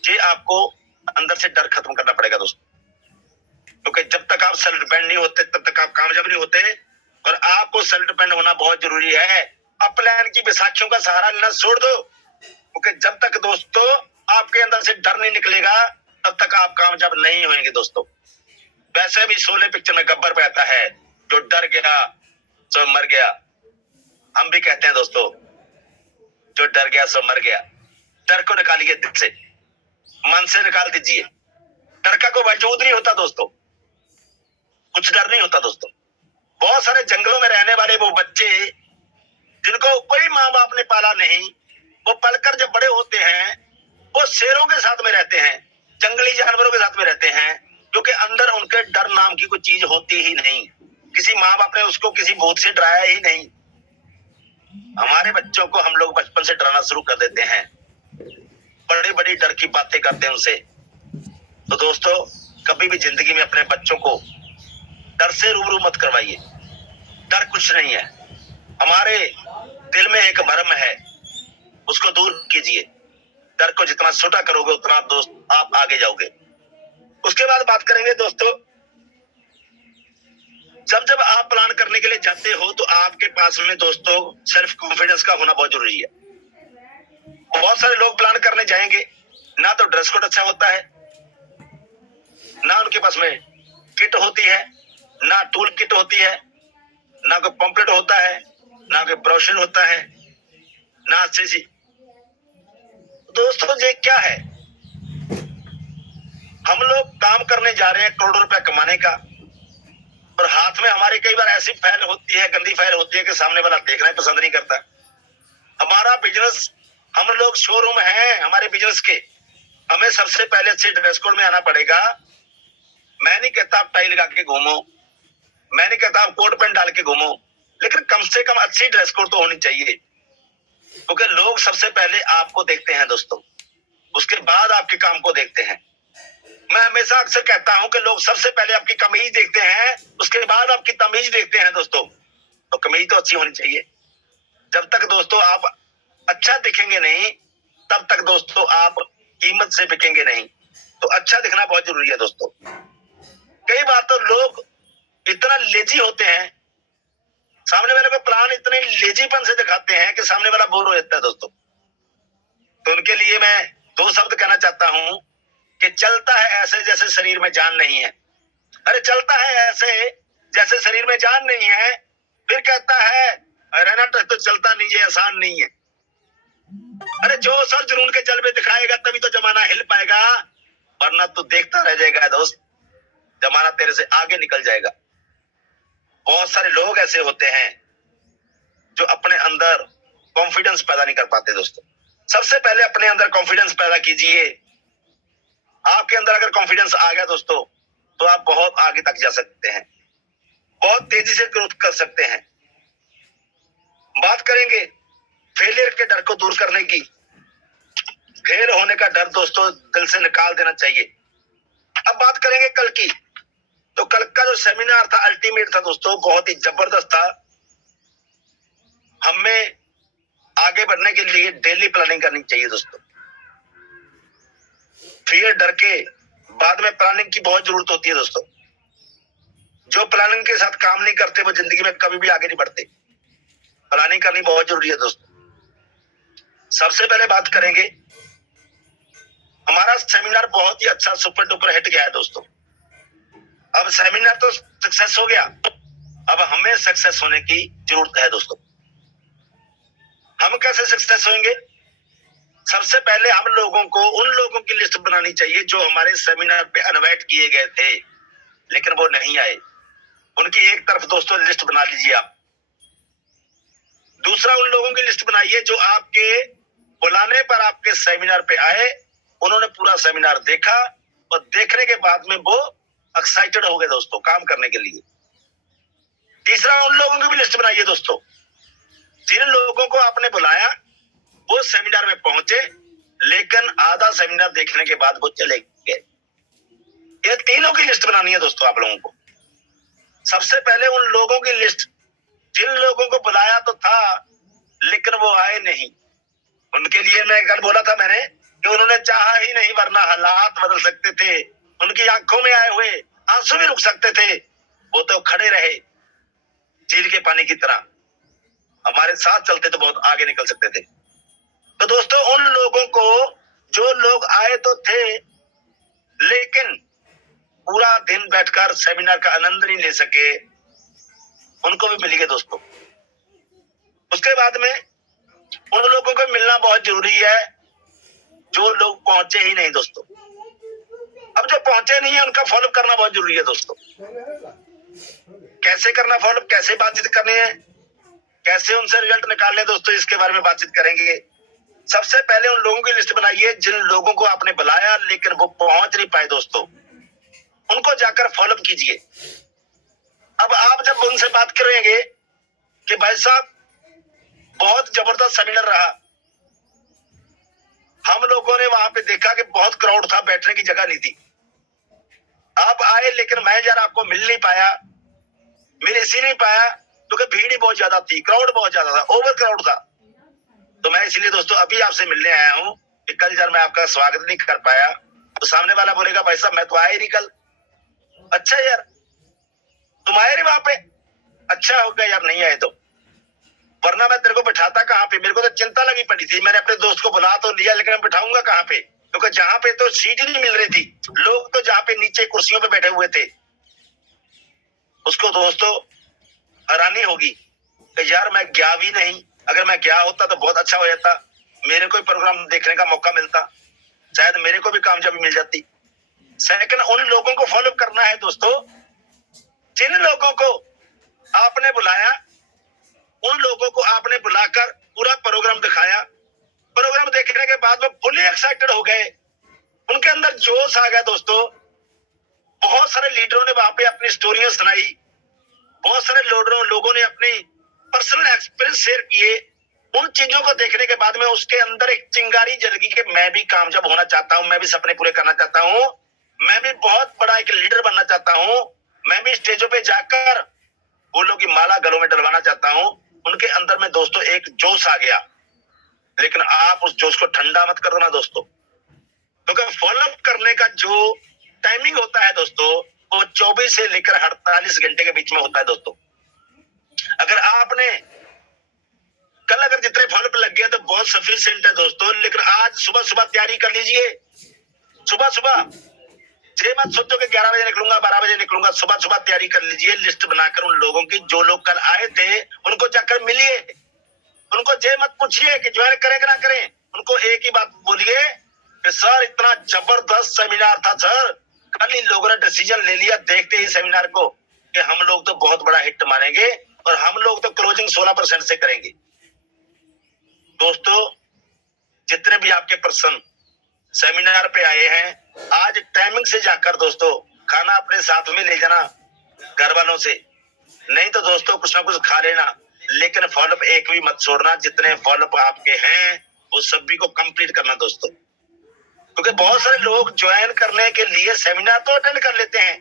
ये आपको अंदर से डर खत्म करना पड़ेगा दोस्तों, क्योंकि जब तक आप सेल्फ डिपेंड नहीं होते तब तक आप कामयाब नहीं होते। और आपको सेल्फ डिपेंड होना बहुत जरूरी है। अपलाइन की बैसाखियों का सहारा लेना छोड़ दो, क्योंकि जब तक दोस्तों आपके अंदर से डर नहीं निकलेगा तब तक आप कामयाब नहीं होंगे दोस्तों। वैसे भी शोले पिक्चर में गब्बर पे आता है, जो डर गया सो मर गया। हम भी कहते हैं दोस्तों, जो डर गया सो मर गया। डर को निकालिए दिल से, मन से निकाल दीजिए। डर का कोई वजूद नहीं होता दोस्तों, कुछ डर नहीं होता दोस्तों। बहुत सारे जंगलों में रहने वाले वो बच्चे जिनको कोई माँ बाप ने पाला नहीं, वो पलकर जब बड़े होते हैं वो शेरों के साथ में रहते हैं, जंगली जानवरों के साथ में रहते हैं, क्योंकि अंदर उनके डर नाम की कोई चीज होती ही नहीं। किसी माँ बाप ने उसको किसी भूत से डराया ही नहीं। हमारे बच्चों को हम लोग बचपन से डराना शुरू कर देते हैं, बड़ी बड़ी डर की बातें करते हैं उनसे। तो दोस्तों, कभी भी जिंदगी में अपने बच्चों को डर से रूबरू मत करवाइए। डर कुछ नहीं है, हमारे दिल में एक भ्रम है, उसको दूर कीजिए। डर को जितना छोटा करोगे उतना दोस्त आप आगे जाओगे। उसके बाद बात करेंगे दोस्तों, जब आप प्लान करने के लिए जाते हो तो आपके पास में दोस्तों सेल्फ कॉन्फिडेंस का होना बहुत जरूरी है। बहुत सारे लोग प्लान करने जाएंगे, ना तो ड्रेस कोड अच्छा होता है, ना उनके पास में किट होती है, ना टूल किट होती है, ना कोई पंपलेट होता है, ना कोई ब्रोशर होता है, ना अच्छी सी। दोस्तों ये क्या है? हम लोग काम करने जा रहे हैं करोड़ों रुपया कमाने का, और हाथ में हमारे कई बार ऐसी फाइल होती है, गंदी फाइल होती है कि सामने वाला देखना ही पसंद नहीं करता। हमारा बिजनेस, हम लोग शोरूम है हमारे बिजनेस के, हमें सबसे पहले अच्छे ड्रेस कोड में आना पड़ेगा। मैं नहीं कहता आप टाई लगा के घूमो, मैं नहीं कहता आप कोट पैंट डाल के घूमो, लेकिन कम से कम अच्छी ड्रेस कोड तो होनी चाहिए, क्योंकि लोग सबसे पहले आपको देखते हैं दोस्तों, उसके बाद आपके काम को देखते हैं। मैं हमेशा अक्सर कहता हूं कि लोग सबसे पहले आपकी कमीज देखते हैं, उसके बाद आपकी तमीज देखते हैं दोस्तों। तो कमीज तो अच्छी होनी चाहिए। जब तक दोस्तों आप अच्छा दिखेंगे नहीं, तब तक दोस्तों आप कीमत से बिकेंगे नहीं। तो अच्छा दिखना बहुत जरूरी है दोस्तों। कई बार तो लोग इतना लेजी होते हैं, सामने वाले को प्लान इतने लेजीपन से दिखाते हैं कि सामने वाला बोर हो जाता है दोस्तों। तो उनके लिए मैं 2 शब्द कहना चाहता हूं कि चलता है ऐसे जैसे शरीर में जान नहीं है। अरे चलता है ऐसे जैसे शरीर में जान नहीं है, फिर कहता है रहना तो चलता नहीं है, आसान नहीं है। अरे जो सर जुनून के जलवे दिखाएगा तभी तो जमाना हिल पाएगा, वरना तो देखता रह जाएगा दोस्त, जमाना तेरे से आगे निकल जाएगा। बहुत सारे लोग ऐसे होते हैं जो अपने अंदर कॉन्फिडेंस पैदा नहीं कर पाते दोस्तों। सबसे पहले अपने अंदर कॉन्फिडेंस पैदा कीजिए। आपके अंदर अगर कॉन्फिडेंस आ गया दोस्तों, तो आप बहुत आगे तक जा सकते हैं, बहुत तेजी से ग्रोथ कर सकते हैं। बात करेंगे फेलियर के डर को दूर करने की। फेल होने का डर दोस्तों दिल से निकाल देना चाहिए। अब बात करेंगे कल की। तो कल का जो सेमिनार था अल्टीमेट था दोस्तों, बहुत ही जबरदस्त था। हमें आगे बढ़ने के लिए डेली प्लानिंग करनी चाहिए दोस्तों। फिर डर के बाद में प्लानिंग की बहुत जरूरत होती है दोस्तों। जो प्लानिंग के साथ काम नहीं करते वो जिंदगी में कभी भी आगे नहीं बढ़ते। प्लानिंग करनी बहुत जरूरी है दोस्तों। सबसे पहले बात करेंगे हमारा सेमिनार बहुत ही अच्छा सुपर डुपर हिट गया है दोस्तों। अब सेमिनार तो सक्सेस हो गया, अब हमें सक्सेस होने की जरूरत है दोस्तों। हम कैसे सक्सेस होंगे? सबसे पहले हम लोगों को उन लोगों की लिस्ट बनानी चाहिए जो हमारे सेमिनार पे इनवाइट किए गए थे लेकिन वो नहीं आए। उनकी एक तरफ दोस्तों लिस्ट बना लीजिए आप। दूसरा, उन लोगों की लिस्ट बनाइए जो आपके बुलाने पर आपके सेमिनार पे आए, उन्होंने पूरा सेमिनार देखा और देखने के बाद में वो एक्साइटेड हो गए दोस्तों काम करने के लिए। तीसरा, उन लोगों की भी लिस्ट बनाइए दोस्तों जिन लोगों को आपने बुलाया वो सेमिनार में पहुंचे लेकिन आधा सेमिनार देखने के बाद वो चले गए। ये तीनों की लिस्ट बनानी है दोस्तों आप लोगों को। सबसे पहले उन लोगों की लिस्ट जिन लोगों को बुलाया तो था लेकिन वो आए नहीं। उनके लिए मैं कल बोला था मैंने कि उन्होंने चाहा ही नहीं वरना हालात बदल सकते थे। उनकी आंखों में आए हुए आंसू भी रुक सकते थे, वो तो खड़े रहे झील के पानी की तरह। हमारे साथ चलते तो बहुत आगे निकल सकते थे। तो दोस्तों उन लोगों को, जो लोग आए तो थे लेकिन पूरा दिन बैठकर सेमिनार का आनंद नहीं ले सके, उनको भी मिलेंगे दोस्तों। उसके बाद में उन लोगों को मिलना बहुत जरूरी है जो लोग पहुंचे ही नहीं दोस्तों। अब जो पहुंचे नहीं है उनका फॉलोअप करना बहुत जरूरी है दोस्तों। कैसे करना फॉलोअप, कैसे बातचीत करनी है, कैसे उनसे रिजल्ट निकालने दोस्तों, इसके बारे में बातचीत करेंगे। सबसे पहले उन लोगों की लिस्ट बनाइए जिन लोगों को आपने बुलाया लेकिन वो पहुंच नहीं पाए दोस्तों, उनको जाकर फॉलोअप कीजिए। अब आप जब उनसे बात करेंगे कि भाई साहब बहुत जबरदस्त सेमिनार रहा, हम लोगों ने वहां पे देखा कि बहुत क्राउड था, बैठने की जगह नहीं थी, आप आए लेकिन मैं यार आपको मिल नहीं पाया, मिल इसी नहीं पाया क्योंकि भीड़ ही बहुत ज्यादा थी, क्राउड बहुत ज्यादा था, ओवर क्राउड था। तो मैं इसलिए दोस्तों अभी आपसे मिलने आया हूँ कि कल यार मैं आपका स्वागत नहीं कर पाया। तो सामने वाला बोलेगा भाई साहब मैं तो आया ही नहीं कल। अच्छा यार तुम आए नहीं वहां पे, अच्छा हो गया यार नहीं आए तो, वरना मैं तेरे को बिठाता कहाँ पे। मेरे को तो चिंता लगी पड़ी थी, मैंने अपने दोस्त को बुला तो लिया लेकिन मैं बिठाऊंगा कहाँ पे, क्योंकि जहां पे तो सीट ही नहीं मिल रही थी, लोग तो जहां पे नीचे कुर्सियों पे बैठे हुए थे। उसको दोस्तों हैरानी होगी कि यार मैं गया भी नहीं, अगर मैं गया होता तो बहुत अच्छा हो जाता, मेरे को भी प्रोग्राम देखने का मौका मिलता, शायद मेरे को भी कामयाबी मिल जाती। सेकंड, उन लोगों को फॉलो करना है दोस्तों जिन लोगों को आपने बुलाया, उन लोगों को आपने बुलाकर पूरा प्रोग्राम दिखाया, प्रोग्राम देखने के बाद वो फुली एक्साइटेड हो गए, उनके अंदर जोश आ गया दोस्तों। बहुत सारे लीडरों ने वहां पे अपनी स्टोरियां सुनाई, बहुत सारे लोगों ने अपनी पर्सनल एक्सपीरियंस शेयर किए। उन चीजों को देखने के बाद में उसके अंदर एक चिंगारी जलगी कि मैं भी कामयाब होना चाहता हूं, मैं भी सपने पूरे करना चाहता हूं, मैं भी बहुत बड़ा एक लीडर बनना चाहता हूं, मैं भी स्टेजों पे जाकर फूलों की माला गलों में डलवाना चाहता हूं। उनके अंदर में दोस्तों एक जोश आ गया, लेकिन आप उस जोश को ठंडा मत कर देना दोस्तों, क्योंकि फॉलोअप करने का जो टाइमिंग होता है दोस्तों वो 24 से लेकर 48 घंटे के बीच में होता है दोस्तों। अगर आपने कल अगर जितने फॉलोअप लग गए तो बहुत सफिशिएंट है दोस्तों, लेकिन आज सुबह सुबह तैयारी कर लीजिए। सुबह सुबह ये मत सोचो कि 11 बजे निकलूंगा, 12 बजे निकलूंगा, सुबह सुबह तैयारी कर लीजिए, लिस्ट बनाकर उन लोगों की जो लोग कल आए थे उनको जाकर मिलिए। उनको ये मत पूछिए कि ज्वाइन करें कि ना करें, उनको एक ही बात बोलिए कि सर इतना जबरदस्त सेमिनार था सर, कल इन लोगों ने डिसीजन ले लिया देखते ही सेमिनार को कि हम लोग तो बहुत बड़ा हिट मारेंगे और हम लोग तो क्लोजिंग 16% से करेंगे। दोस्तों जितने भी आपके पर्सन सेमिनार पे आए हैं, आज टाइमिंग से जाकर दोस्तों खाना अपने साथ में ले जाना घर वालों से, नहीं तो दोस्तों कुछ ना कुछ खा लेना, लेकिन फॉलोअप एक भी मत छोड़ना। जितने फॉलोअप आपके हैं वो सभी को कंप्लीट करना दोस्तों, क्योंकि बहुत सारे लोग ज्वाइन करने के लिए सेमिनार तो अटेंड कर लेते हैं,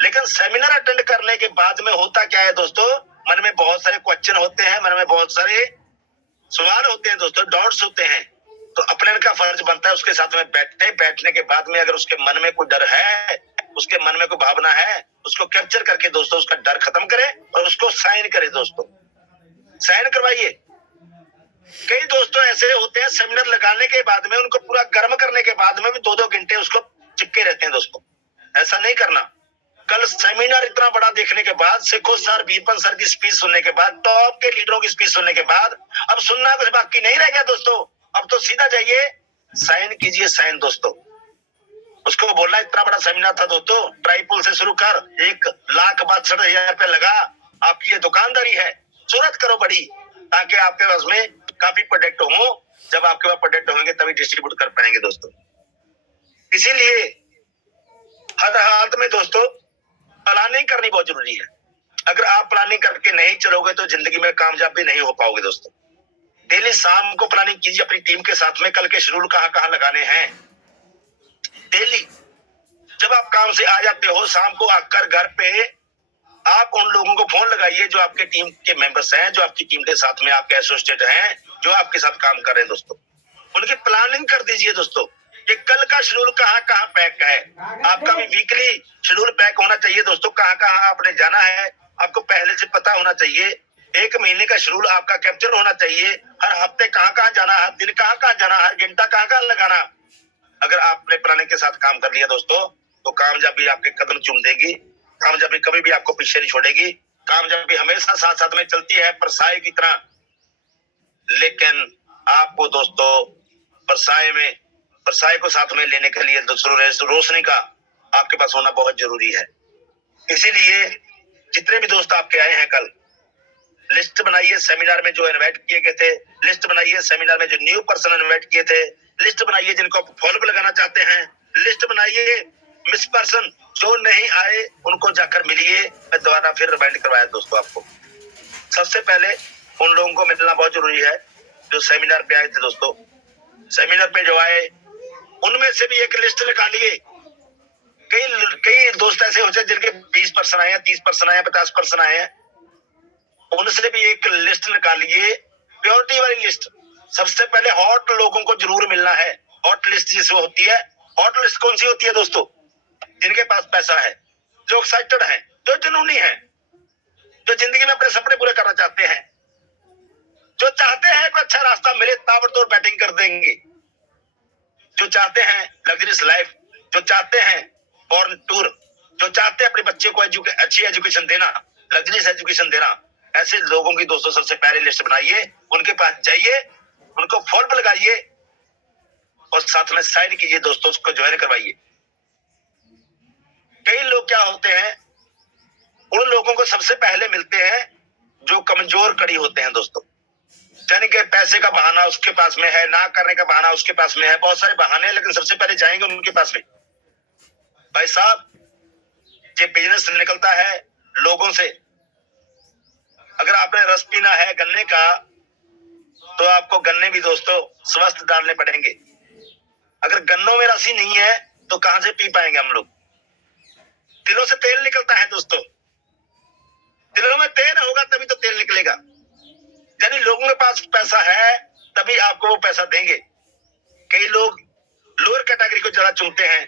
लेकिन सेमिनार अटेंड करने के बाद में होता क्या है दोस्तों, मन में बहुत सारे क्वेश्चन होते हैं, मन में बहुत सारे सवाल होते हैं दोस्तों, डाउट्स होते हैं। तो अपने का फर्ज बनता है उसके साथ में बैठने के बाद में अगर उसके मन में कोई डर है, उसके मन में कोई भावना है, उसको कैप्चर करके दोस्तों उसका डर खत्म करे और उसको साइन करे दोस्तों, साइन करवाइए। कई दोस्तों ऐसे होते हैं सेमिनार लगाने के बाद में उनको पूरा गर्म करने के बाद में भी 2-2 घंटे उसको चिपके रहते हैं दोस्तों। ऐसा नहीं करना। कल सेमिनार इतना बड़ा देखने के बाद, शेखो सर, बीरपन सर की स्पीच सुनने के बाद, टॉप के लीडरों की स्पीच सुनने के बाद अब सुनना कुछ बाकी नहीं रह गया दोस्तों। अब तो सीधा जाइए, साइन कीजिए, साइन दोस्तों। उसको बोलना इतना बड़ा सेमिनार था दोस्तों, ट्राईपुल से शुरू कर 1,62,000 रुपया लगा, आपकी ये दुकानदारी है, सूरत करो बड़ी, ताकि आपके पास में काफी प्रोडक्ट हो। जब आपके पास प्रोडक्ट होंगे तभी डिस्ट्रीब्यूट कर पाएंगे दोस्तों। इसीलिए हर हालत में दोस्तों प्लानिंग करनी बहुत जरूरी है। अगर आप प्लानिंग करके नहीं चलोगे तो जिंदगी में कामयाब भी नहीं हो पाओगे दोस्तों। डेली शाम को प्लानिंग कीजिए अपनी टीम के साथ में, कल के शेड्यूल कहाँ कहाँ लगाने हैं। डेली जब आप काम से आ जाते हो, शाम को आकर घर पे आप उन लोगों को फोन लगाइए जो आपके टीम के मेंबर्स हैं, जो आपकी टीम के साथ में आपके एसोसिएट हैं, जो आपके साथ काम कर रहे हैं दोस्तों। उनकी प्लानिंग कर दीजिए दोस्तों कि कल का शेड्यूल कहाँ कहाँ पैक है। आपका भी वीकली शेड्यूल पैक होना चाहिए दोस्तों। कहाँ कहाँ आपने जाना है आपको पहले से पता होना चाहिए। 1 महीने का शेड्यूल आपका कैप्चर होना चाहिए। हर हफ्ते कहाँ कहाँ जाना, हर दिन कहाँ कहाँ जाना, हर घंटा कहाँ कहाँ लगाना। अगर आपने प्लानिंग के साथ काम कर लिया दोस्तों तो कामयाबी आपके कदम चूम देगी। कामयाबी कभी भी आपको पीछे नहीं छोड़ेगी। कामयाबी हमेशा साथ साथ में चलती है परछाई की तरह। लेकिन आपको दोस्तों परछाई को साथ में लेने के लिए दूसरों रोशनी का आपके पास होना बहुत जरूरी है। इसीलिए जितने भी दोस्त आपके आए हैं कल, लिस्ट बनाइए सेमिनार में जो इनवाइट किए गए थे, लिस्ट बनाइए सेमिनार में जो न्यू पर्सन इनवाइट किए थे, लिस्ट बनाइए जिनको आप फॉलो लगाना चाहते हैं, लिस्ट बनाइए मिस पर्सन जो नहीं आए उनको जाकर मिलिए। मैं दोबारा फिर रिमाइंड करवाया दोस्तों आपको। सबसे पहले उन लोगों को मिलना बहुत जरूरी है जो सेमिनार पे आए थे दोस्तों। सेमिनार पे जो आए उनमें से भी एक लिस्ट निकालिए। कई दोस्त ऐसे होते हैं जिनके 20 पर्सन आए हैं, 30 पर्सन आए हैं, 50 पर्सन आए हैं। उनसे भी एक लिस्ट निकालिए, प्योरिटी वाली लिस्ट। सबसे पहले हॉट लोगों को जरूर मिलना है। हॉट लिस्ट जिसमें होती है, हॉट लिस्ट कौन सी होती है दोस्तों? जिनके पास पैसा है, जो एक्साइटेड है, जो जुनूनी है, जो जिंदगी में अपने सपने पूरे करना चाहते हैं, जो चाहते हैं कि अच्छा रास्ता मिले, ताबड़तोड़ बैटिंग कर देंगे, जो चाहते हैं लग्जरियस लाइफ, जो चाहते हैं फॉरेन टूर, जो चाहते हैं अपने बच्चे को अच्छी एजुकेशन देना, लग्जरियस एजुकेशन देना। ऐसे लोगों की दोस्तों सबसे पहले लिस्ट बनाइए, उनके पास जाइए, उनको फॉलो लगाइए और साथ में साइन कीजिए दोस्तों, उसको ज्वाइन करवाइए। कई लोग क्या होते हैं, उन लोगों को सबसे पहले मिलते हैं जो कमजोर कड़ी होते हैं दोस्तों। यानी कि पैसे का बहाना उसके पास में है, ना करने का बहाना उसके पास में है, बहुत सारे बहाने हैं, लेकिन सबसे पहले जाएंगे उनके पास में। भाई साहब, ये बिजनेस निकलता है लोगों से। अगर आपने रस पीना है गन्ने का तो आपको गन्ने भी दोस्तों स्वस्थ डालने पड़ेंगे। अगर गन्नों में रस ही नहीं है तो कहां से पी पाएंगे हम लोग? तिलों से तेल निकलता है दोस्तों, तिलों में तेल होगा तभी तो तेल निकलेगा। यानी लोगों के पास पैसा है तभी आपको वो पैसा देंगे। कई लोग लोअर कैटेगरी को ज्यादा चुनते हैं,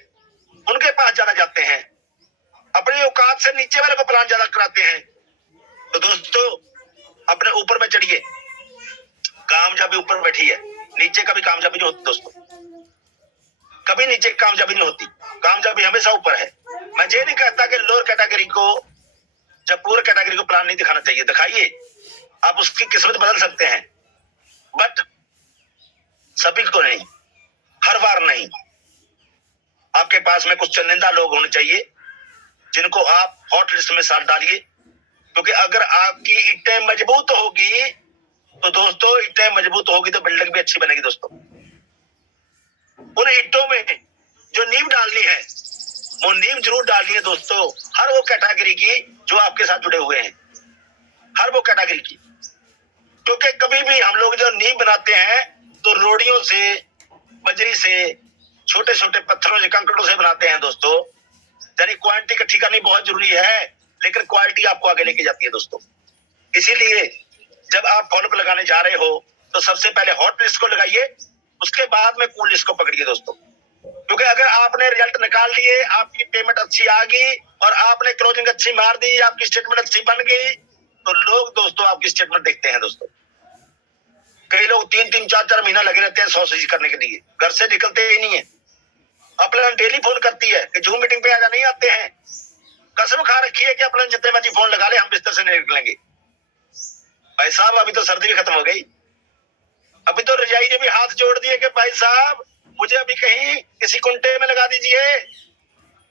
उनके पास ज्यादा जाते हैं, अपनी औकात से नीचे वाले को प्लान ज्यादा कराते हैं। तो दोस्तों अपने ऊपर में चढ़िए, कामयाबी ऊपर बैठी है, नीचे कभी कामयाबी नहीं होती दोस्तों, कभी नीचे कामयाबी नहीं होती, कामयाबी हमेशा ऊपर है। मैं ये नहीं कहता कि लोअर कैटेगरी को जब पूरे कैटेगरी को प्लान नहीं दिखाना चाहिए, दिखाइए, आप उसकी किस्मत बदल सकते हैं, बट सभी को नहीं, हर बार नहीं। आपके पास में कुछ चुनिंदा लोग होने चाहिए जिनको आप हॉट लिस्ट में साथ डालिए, क्योंकि अगर आपकी ईंटें मजबूत होगी तो दोस्तों, ईंटें मजबूत होगी तो बिल्डिंग भी अच्छी बनेगी दोस्तों। उन ईंटों में जो नींव डालनी है वो नींव जरूर डालनी है दोस्तों, हर वो कैटेगरी की जो आपके साथ जुड़े हुए हैं, हर वो कैटेगरी की। क्योंकि कभी भी हम लोग जो नींव बनाते हैं तो रोड़ियों से, बजरी से, छोटे छोटे पत्थरों से, कंकड़ों से बनाते हैं दोस्तों। यानी क्वालिटी इकट्ठी करनी बहुत जरूरी है, लेकिन क्वालिटी आपको आगे लेके जाती है दोस्तों। इसीलिए जब आप फॉलो अप लगाने जा रहे हो तो सबसे पहले हॉट लिस्ट को लगाइए, उसके बाद में कूल लिस्ट को पकड़िए दोस्तों। क्योंकि अगर आपने रिजल्ट निकाल लिए, आपकी पेमेंट अच्छी आ गई और आपने क्लोजिंग अच्छी मार दी, आपकी स्टेटमेंट अच्छी बन गई, तो लोग दोस्तों आपकी स्टेटमेंट देखते हैं दोस्तों। कई लोग 3-3 4-4 महीना लगे रहते हैं 100 चीज करने के लिए, घर से निकलते ही नहीं है। अपना डेली फोन करती है कि जूम मीटिंग पे आजा, नहीं आते हैं। कसम खा रखी है कि अपना जितने मर्जी फोन लगा ले, हम बिस्तर से नहीं निकलेंगे। भाई साहब अभी तो सर्दी भी खत्म हो गई, अभी तो रजाई ने भी हाथ जोड़ दिए कि भाई साहब मुझे अभी कहीं किसी कुंटे में लगा दीजिए,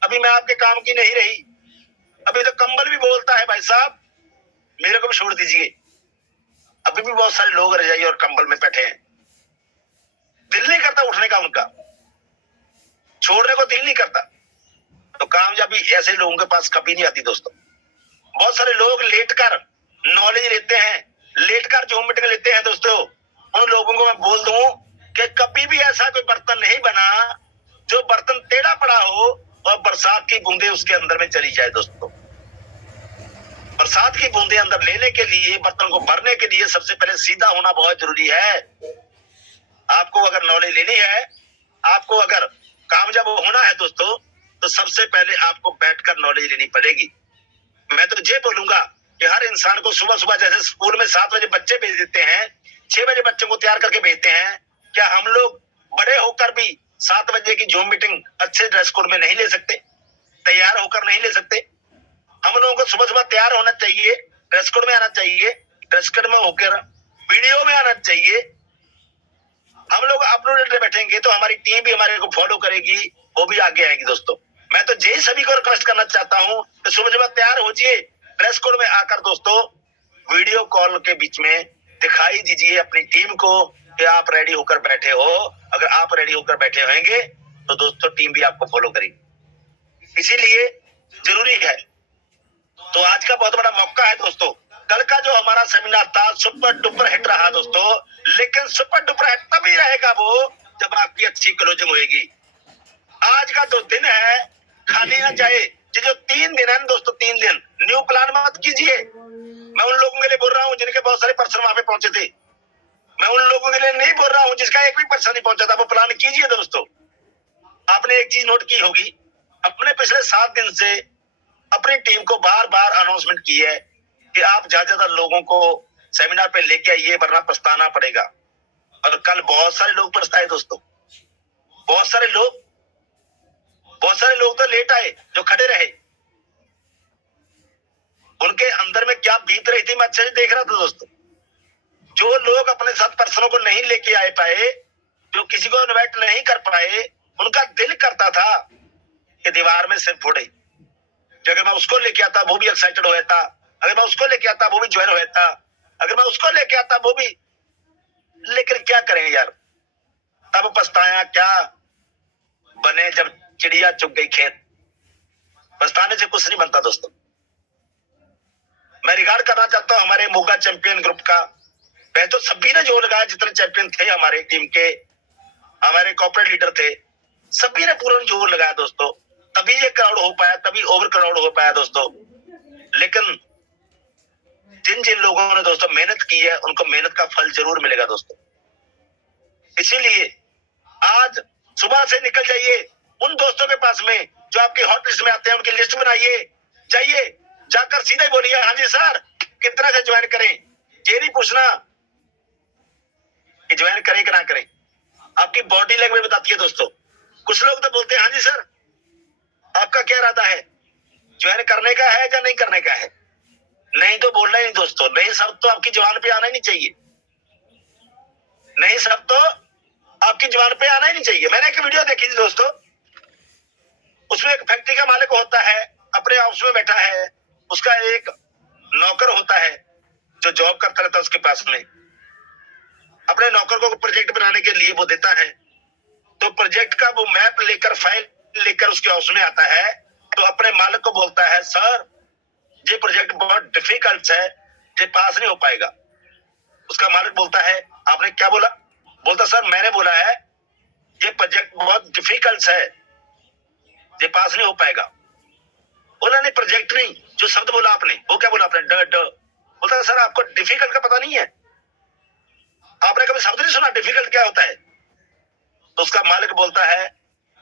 अभी मैं आपके काम की नहीं रही। अभी तो कंबल भी बोलता है भाई साहब मेरे को भी छोड़ दीजिए। अभी भी बहुत सारे लोग रजाई और कंबल में बैठे हैं, दिल नहीं करता उठने का, उनका छोड़ने को दिल नहीं करता। तो कामयाबी ऐसे लोगों के पास कभी नहीं आती दोस्तों। बहुत सारे लोग लेटकर नॉलेज लेते हैं, लेटकर जूम मीटिंग लेते हैं दोस्तों। उन लोगों को मैं बोल दूं कि कभी भी ऐसा कोई बर्तन नहीं बना जो बर्तन टेढ़ा पड़ा हो और बरसात की बूंदे उसके अंदर में चली जाए दोस्तों। बरसात की बूंदे अंदर लेने के लिए, बर्तन को भरने के लिए सबसे पहले सीधा होना बहुत जरूरी है। आपको अगर नॉलेज लेनी है, आपको अगर कामयाब होना है दोस्तों, तो सबसे पहले आपको बैठकर नॉलेज लेनी पड़ेगी। मैं तो ये बोलूंगा कि हर इंसान को सुबह सुबह जैसे स्कूल में 7 बजे बच्चे भेज देते हैं, 6 बजे बच्चों को तैयार करके भेजते हैं, क्या हम लोग बड़े होकर भी 7 बजे की जूम मीटिंग अच्छे ड्रेस कोड में नहीं ले सकते, तैयार होकर नहीं ले सकते? हम लोगों को सुबह सुबह तैयार होना चाहिए, ड्रेस कोड में आना चाहिए, ड्रेस कोड में होकर वीडियो में आना चाहिए। हम लोग अपलोड बैठेंगे तो हमारी टीम भी हमारे को फॉलो करेगी, वो भी आगे आएगी दोस्तों। मैं तो यही सभी को रिक्वेस्ट करना चाहता हूँ कि सुबह सुबह तैयार हो जाइए, ड्रेस कोड में आकर दोस्तों वीडियो कॉल के बीच में दिखाई दीजिए अपनी टीम को कि आप रेडी होकर बैठे हो। अगर आप रेडी होकर बैठे होंगे तो दोस्तों टीम भी आपको फॉलो करेगी, इसीलिए जरूरी है। तो आज का बहुत बड़ा मौका है दोस्तों। कल का जो हमारा सेमिनार था सुपर डुपर हिट रहा दोस्तों, लेकिन सुपर डुपर हिट तभी रहेगा वो जब आपकी अच्छी क्लोजिंग होगी। आज का जो दिन है खाली ना जाए। ये जो 3 दिन है दोस्तों, 3 दिन न्यू प्लान मत कीजिए। मैं उन लोगों के लिए बोल रहा हूँ जिनके बहुत सारे पर्सन वहां पे पहुंचे थे। मैं उन लोगों के लिए नहीं बोल रहा हूँ जिसका एक भी पर्सन नहीं पहुंचा था। वो प्लान कीजिए दोस्तों। आपने एक चीज नोट की होगी, अपने पिछले 7 दिन से अपनी टीम को बार बार अनाउंसमेंट की है कि आप ज्यादा लोगों को सेमिनार पे लेके आइए, वरना पछताना पड़ेगा। और कल बहुत सारे लोग पछताए दोस्तों। बहुत सारे लोग तो लेट आए, जो खड़े रहे। उनके अंदर में क्या बीत रही थी मैं अच्छे से देख रहा था दोस्तों। जो लोग अपने साथ पर्सनों को नहीं लेके आए पाए, जो किसी को इन्वाइट नहीं कर पाए, उनका दिल करता था कि दीवार में सिर फोड़े। अगर मैं उसको लेके आता वो भी एक्साइटेड हो जाता, अगर मैं उसको लेके आता वो भी ज्वाइन हो जाता, अगर मैं उसको लेके आता वो भी। लेकिन क्या करें यार, तब पछताया क्या बने जब चिड़िया चुग गई खेत। पछताने से कुछ नहीं बनता दोस्तों। मैं रिगार्ड करना चाहता हूं हमारे मोगा चैंपियन ग्रुप का। मैं तो सभी ने जोर लगाया, जितने चैंपियन थे हमारे टीम के, हमारे कॉर्पोरेट लीडर थे, सभी ने पूरा जोर लगाया दोस्तों। तभी ये क्राउड हो पाया, तभी ओवर क्राउड हो पाया दोस्तों। लेकिन जिन जिन लोगों ने दोस्तों मेहनत की है, उनको मेहनत का फल जरूर मिलेगा दोस्तों। इसीलिए आज सुबह से निकल जाइए उन दोस्तों के पास में जो आपकी हॉट लिस्ट में आते हैं, उनकी लिस्ट बनाइए, जाइए, जाकर सीधे बोलिए हाँ जी सर कितना से ज्वाइन करें। ये नहीं पूछना कि ज्वाइन करें कि ना करें, आपकी बॉडी लैंग्वेज बताती है दोस्तों। कुछ लोग तो बोलते हैं हाँ जी सर आपका क्या इरादा है, ज्वाइन करने का है या नहीं करने का है। नहीं तो बोलना ही नहीं दोस्तों। नहीं सब तो आपकी जवान पे आना ही नहीं चाहिए, नहीं सब तो आपकी जवान पे आना ही नहीं चाहिए। मैंने एक वीडियो देखी थी दोस्तों, उसमें एक फैक्ट्री का मालिक होता है, अपने ऑफिस में बैठा है, उसका एक नौकर होता है जो जॉब करता रहता है उसके पास में। अपने नौकर को प्रोजेक्ट बनाने के लिए वो देता है, तो प्रोजेक्ट का वो मैप लेकर, फाइल लेकर उसके ऑफिस में आता है, तो अपने मालिक को बोलता है सर ये प्रोजेक्ट बहुत डिफिकल्ट है, ये पास नहीं हो पाएगा। उसका मालिक बोलता है आपने क्या बोला? बोलता सर मैंने बोला है ये प्रोजेक्ट बहुत डिफिकल्ट है, ये पास नहीं हो पाएगा। बोला नहीं प्रोजेक्ट नहीं, जो शब्द बोला आपने वो क्या बोला आपने? ड। बोलता है सर आपको डिफिकल्ट का पता नहीं है, आपने कभी शब्द नहीं सुना डिफिकल्ट क्या होता है? तो उसका मालिक बोलता है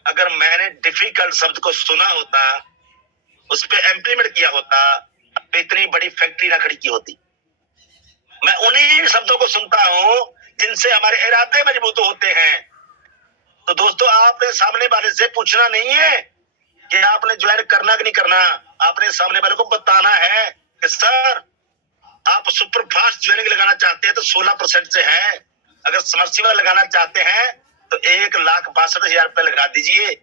अगर मैंने डिफिकल्ट शब्द को सुना होता, उस पर इम्प्लीमेंट किया होता, तो इतनी बड़ी फैक्ट्री ना खड़ी की होती। मैं उन्हीं शब्दों को सुनता हूँ जिनसे हमारे इरादे मजबूत होते हैं। तो दोस्तों, आपने सामने वाले से पूछना नहीं है कि आपने ज्वाइन करना कि नहीं करना। आपने सामने वाले को बताना है कि सर, आप सुपर फास्ट ज्वाइनिंग लगाना चाहते हैं तो 16% से है। अगर समर्सिबल लगाना चाहते हैं तो 1,62,000 रुपए लगा दीजिए,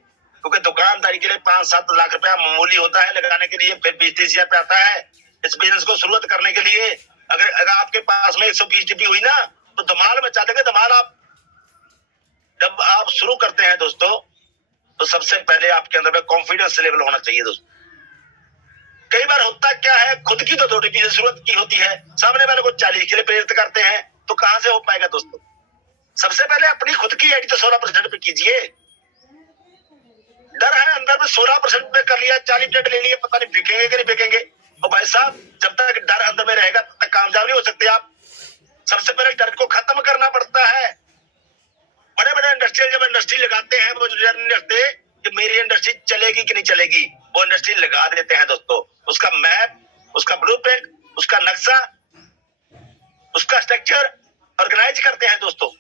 क्योंकि दुकानदारी के लिए 5-7 लाख रुपया मामूली होता है लगाने के लिए, फिर 20-30 हजार रुपया आता है इस बिजनेस को शुरुआत करने के लिए। अगर आपके पास में 120 डीपी हुई ना तो धमाल मचा देंगे, धमाल। आप जब आप शुरू करते हैं दोस्तों, तो सबसे पहले आपके अंदर में कॉन्फिडेंस लेवल होना चाहिए दोस्तों। कई बार होता क्या है, खुद की तो 2 डीपी से शुरुआत की होती है, सामने वाले को 40 के लिए प्रेरित करते हैं, तो कहां से हो पाएगा दोस्तों। सबसे पहले अपनी खुद की आईडी तो 16% पे कीजिए। डर है अंदर में, 16% पे कर लिया, 40% ले लिए, पता नहीं बिकेंगे कि नहीं बिकेंगे। और भाई साहब, जब तक डर अंदर में रहेगा तब तक कामयाब नहीं हो सकते आप। सबसे पहले डर को खत्म करना पड़ता है। बड़े बड़े इंडस्ट्रियल जब इंडस्ट्री लगाते हैं, वो डर नहीं रखते कि मेरी इंडस्ट्री चलेगी कि नहीं चलेगी, वो इंडस्ट्री लगा देते हैं दोस्तों। उसका मैप, उसका ब्लूप्रिंट, उसका नक्शा, उसका स्ट्रक्चर ऑर्गेनाइज करते हैं दोस्तों।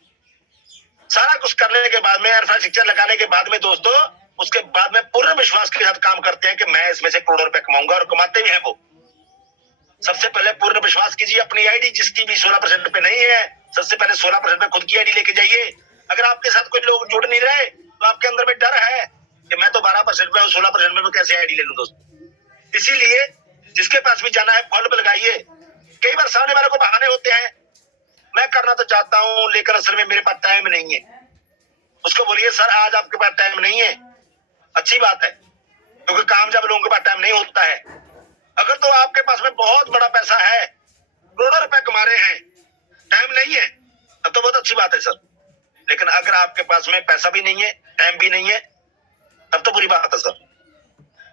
सारा कुछ करने के बाद में, इंफ्रास्ट्रक्चर लगाने के बाद में दोस्तों, उसके बाद में पूर्ण विश्वास के साथ काम करते हैं कि मैं इसमें से करोड़ों रुपए कमाऊंगा, और कमाते भी हैं वो। सबसे पहले पूर्ण विश्वास कीजिए अपनी आईडी, जिसकी भी 16% पे नहीं है, सबसे पहले 16% पे खुद की आईडी लेके जाइए। अगर आपके साथ कोई लोग जुड़ नहीं रहे तो आपके अंदर में डर है कि मैं तो 12% पे हूँ, 16% में मैं कैसे आईडी ले लूं दोस्तों। इसीलिए जिसके पास भी जाना है फॉलो पे लगाइए। कई बार सामने वाले को बहाने होते हैं, मैं करना तो चाहता हूँ लेकिन असल में मेरे पास टाइम नहीं है। उसको बोलिए सर, आज आपके पास टाइम नहीं है, अच्छी बात है, क्योंकि कामयाब लोगों के पास टाइम नहीं होता है। अगर तो आपके पास में बहुत बड़ा पैसा है, करोड़ों रुपए कमा रहे हैं, टाइम नहीं है, तब तो बहुत अच्छी बात है सर। लेकिन अगर आपके पास में पैसा भी नहीं है, टाइम भी नहीं है, तब तो बुरी बात है सर।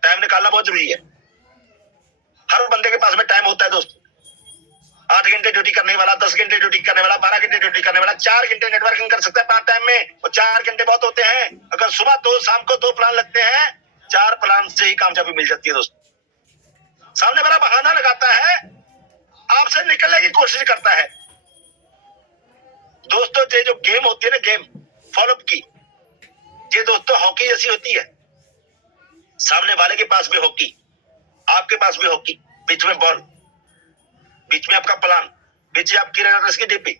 टाइम निकालना बहुत जरूरी है। हर बंदे के पास में टाइम होता है दोस्तों। 8 घंटे ड्यूटी करने वाला, 10 घंटे ड्यूटी करने वाला, 12 घंटे ड्यूटी करने वाला, 4 घंटे नेटवर्किंग कर सकता है पार्ट टाइम में, और 4 घंटे बहुत होते हैं। अगर सुबह 2, शाम को 2 प्लान लगते हैं, 4 प्लान से ही कामयाबी मिल जाती है दोस्तों। सामने वाला बहाना लगाता है, आपसे निकलने की कोशिश करता है दोस्तों। ये जो गेम होती है ना, गेम फॉलोअप की, ये दोस्तों हॉकी जैसी होती है। सामने वाले के पास भी हॉकी, आपके पास भी हॉकी, बीच में बॉल, बीच में आपका प्लान, बीच में आपकी रनर्स की डीपी।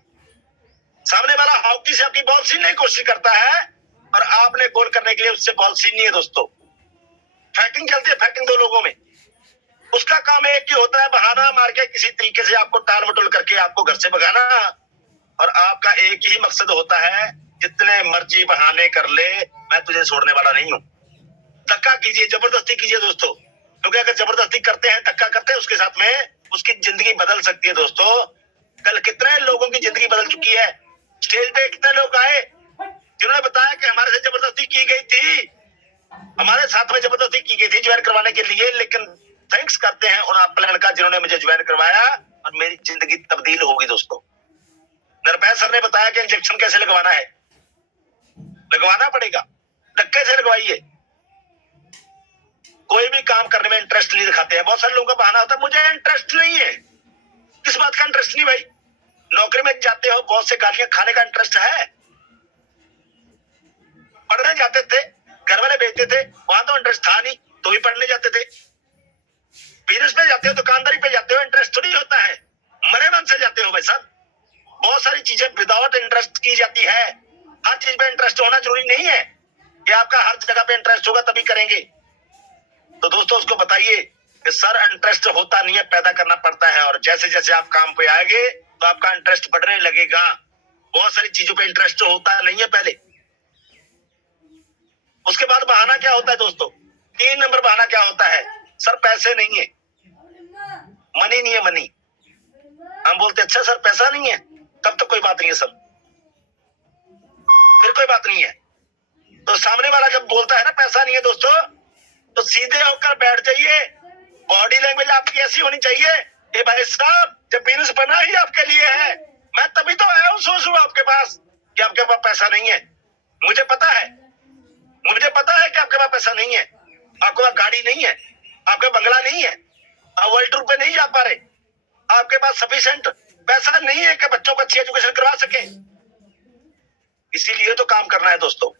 सामने वाला हॉकी से आपकी बॉल छीनने की कोशिश करता है, और आपने गोल करने के लिए उससे बॉल छीननी है दोस्तों। फाइटिंग चलती है, फाइटिंग 2 लोगों में। उसका काम एक ही होता है, बहाना मार के किसी तरीके से आपको टाल मटोल करके आपको घर से भगाना। और आपका एक ही मकसद होता है, जितने मर्जी बहाने कर ले, मैं तुझे छोड़ने वाला नहीं हूं। धक्का कीजिए, जबरदस्ती कीजिए दोस्तों, क्योंकि अगर जबरदस्ती करते हैं, धक्का करते हैं उसके साथ में, उसकी जिंदगी बदल सकती है दोस्तों। कल कितने लोगों की जिंदगी बदल चुकी है। स्टेज पे कितने लोग आए जिन्होंने बताया कि हमारे से जबरदस्ती की गई थी, हमारे साथ में जबरदस्ती की गई थी ज्वाइन करवाने के लिए, लेकिन थैंक्स करते हैं उन प्लान का जिन्होंने मुझे ज्वाइन करवाया, और मेरी जिंदगी तब्दील होगी दोस्तों। निर्भय सर ने बताया कि इंजेक्शन कैसे लगवाना है, लगवाना पड़ेगा, धक्के से लगवाइए। कोई भी काम करने में इंटरेस्ट नहीं दिखाते हैं। बहुत सारे लोगों का बहाना होता है, मुझे इंटरेस्ट नहीं है। किस बात का इंटरेस्ट नहीं भाई? नौकरी में जाते हो, बहुत से गालियां खाने का इंटरेस्ट है। पढ़ने जाते थे, घर वाले भेजते थे, वहां तो इंटरेस्ट था नहीं, तो भी पढ़ने जाते थे। बिजनेस पे जाते हो, दुकानदारी पे जाते हो, इंटरेस्ट थोड़ी होता है, मरे मन से जाते हो भाई साहब। बहुत सारी चीजें विदाउट इंटरेस्ट की जाती है। हर चीज पे इंटरेस्ट होना जरूरी नहीं है कि आपका हर जगह पे इंटरेस्ट होगा तभी करेंगे। तो दोस्तों, उसको बताइए कि सर, इंटरेस्ट होता नहीं है, पैदा करना पड़ता है। और जैसे जैसे आप काम पे आएंगे तो आपका इंटरेस्ट बढ़ने लगेगा। बहुत सारी चीजों पे इंटरेस्ट होता नहीं है पहले। उसके बाद बहाना क्या होता है दोस्तों? 3 नंबर बहाना क्या होता है? सर, पैसे नहीं है, मनी नहीं है, मनी। हम बोलते अच्छा सर पैसा नहीं है, तब तो कोई बात नहीं है सर, फिर कोई बात नहीं है। तो सामने वाला जब बोलता है ना पैसा नहीं है दोस्तों, तो सीधे होकर बैठ जाइए। बॉडी लैंग्वेज आपकी ऐसी होनी चाहिए कि भाई साहब, जब बिजनेस बना ही आपके लिए है, मैं तभी तो आया हूँ सोचूं आपके पास कि आपके पास पैसा नहीं है। मुझे पता है कि आपके पास पैसा नहीं है, आपके पास गाड़ी नहीं है, आपका बंगला नहीं है, आप वर्ल्ड टूर पे नहीं जा पा रहे, आपके पास सफिशिएंट पैसा नहीं है कि बच्चों को अच्छी एजुकेशन करवा सके, इसीलिए तो काम करना है दोस्तों।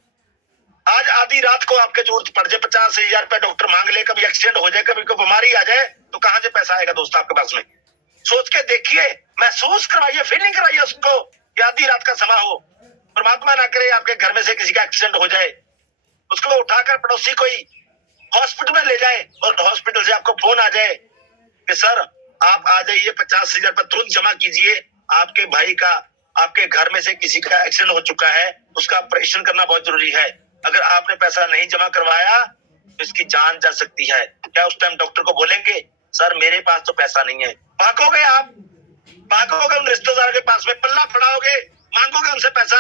आज आधी रात को आपके जरूरत पड़ जाए, 50,000 रुपए डॉक्टर मांग ले, कभी एक्सीडेंट हो जाए, कभी कोई बीमारी आ जाए, तो कहां से पैसा आएगा दोस्तों आपके पास में? सोच के देखिए, महसूस करवाइए, फीलिंग कराइए उसको कि आधी रात का समय हो, परमात्मा ना करे आपके घर में से किसी का एक्सीडेंट हो जाए, उसको उठाकर पड़ोसी कोई हॉस्पिटल में ले जाए और हॉस्पिटल से आपको फोन आ जाए कि सर आप आ जाइए, 50,000 रुपए तुरंत जमा कीजिए, आपके भाई का, आपके घर में से किसी का एक्सीडेंट हो चुका है, उसका ऑपरेशन करना बहुत जरूरी है। अगर आपने पैसा नहीं जमा करवाया तो इसकी जान जा सकती है। क्या उस टाइम डॉक्टर को बोलेंगे सर मेरे पास तो पैसा नहीं है? भागोगे आप, भागोगे उन रिश्तेदार के पास में, पल्ला पड़ाओगे, मांगोगे उनसे पैसा।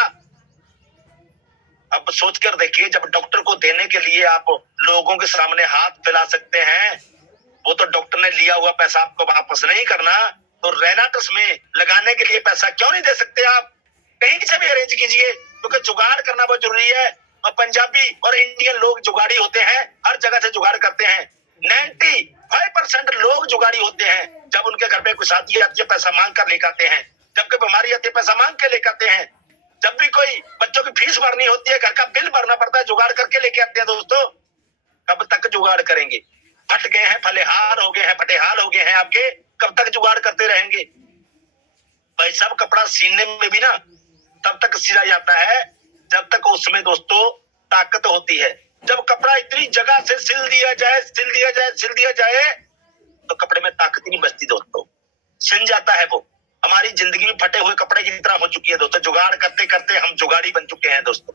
अब सोच कर देखिए, जब डॉक्टर को देने के लिए आप लोगों के सामने हाथ फैला सकते हैं, वो तो डॉक्टर ने लिया हुआ पैसा आपको वापस नहीं करना, तो रेनाटस में लगाने के लिए पैसा क्यों नहीं दे सकते आप? कहीं से भी अरेंज कीजिए, क्योंकि जुगाड़ करना बहुत जरूरी है। और पंजाबी और इंडियन लोग जुगाड़ी होते हैं, हर जगह से जुगाड़ करते हैं। 95% लोग जुगाड़ी होते हैं। जब उनके घर पे कोई शादी आती है पैसा मांग कर लेकर आते हैं, जब कोई बीमारी आती है पैसा मांग के लेकर आते हैं, जब भी कोई बच्चों की फीस भरनी होती है, घर का बिल भरना पड़ता है, जुगाड़ करके लेके आते हैं दोस्तों। कब तक जुगाड़ करेंगे? फट गए हैं, फलेहार हो गए हैं, फटेहाल हो गए हैं आपके, कब तक जुगाड़ करते रहेंगे? भाई साहब कपड़ा सीने में भी ना तब तक सिला जाता है जब तक उसमें दोस्तों ताकत होती है। जब कपड़ा इतनी जगह से सिल दिया जाए तो कपड़े में ताकत ही नहीं बचती दोस्तों, सिल जाता है वो। हमारी जिंदगी में फटे हुए कपड़े की तरह हो चुकी है दोस्तों। जुगाड़ करते करते हम जुगाड़ी बन चुके हैं दोस्तों।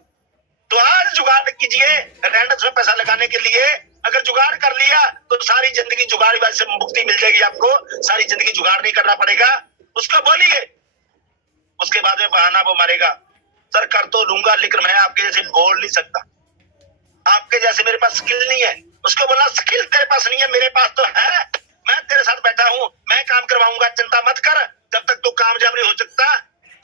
तो आज जुगाड़ कीजिए, रैंडम में पैसा लगाने के लिए अगर जुगाड़ कर लिया तो सारी जिंदगी जुगाड़बाजी से मुक्ति मिल जाएगी आपको, सारी जिंदगी जुगाड़ नहीं करना पड़ेगा। उसको बोलिए, उसके बाद में बहाना वो मारेगा सर कर तो लूंगा लेकिन मैं आपके जैसे बोल नहीं सकता, आपके जैसे मेरे पास स्किल नहीं है। उसको बोला स्किल तेरे पास नहीं है, मेरे पास तो है, मैं तेरे साथ बैठा हूँ, मैं काम करवाऊंगा, चिंता मत कर। जब तक तू कामयाब नहीं हो सकता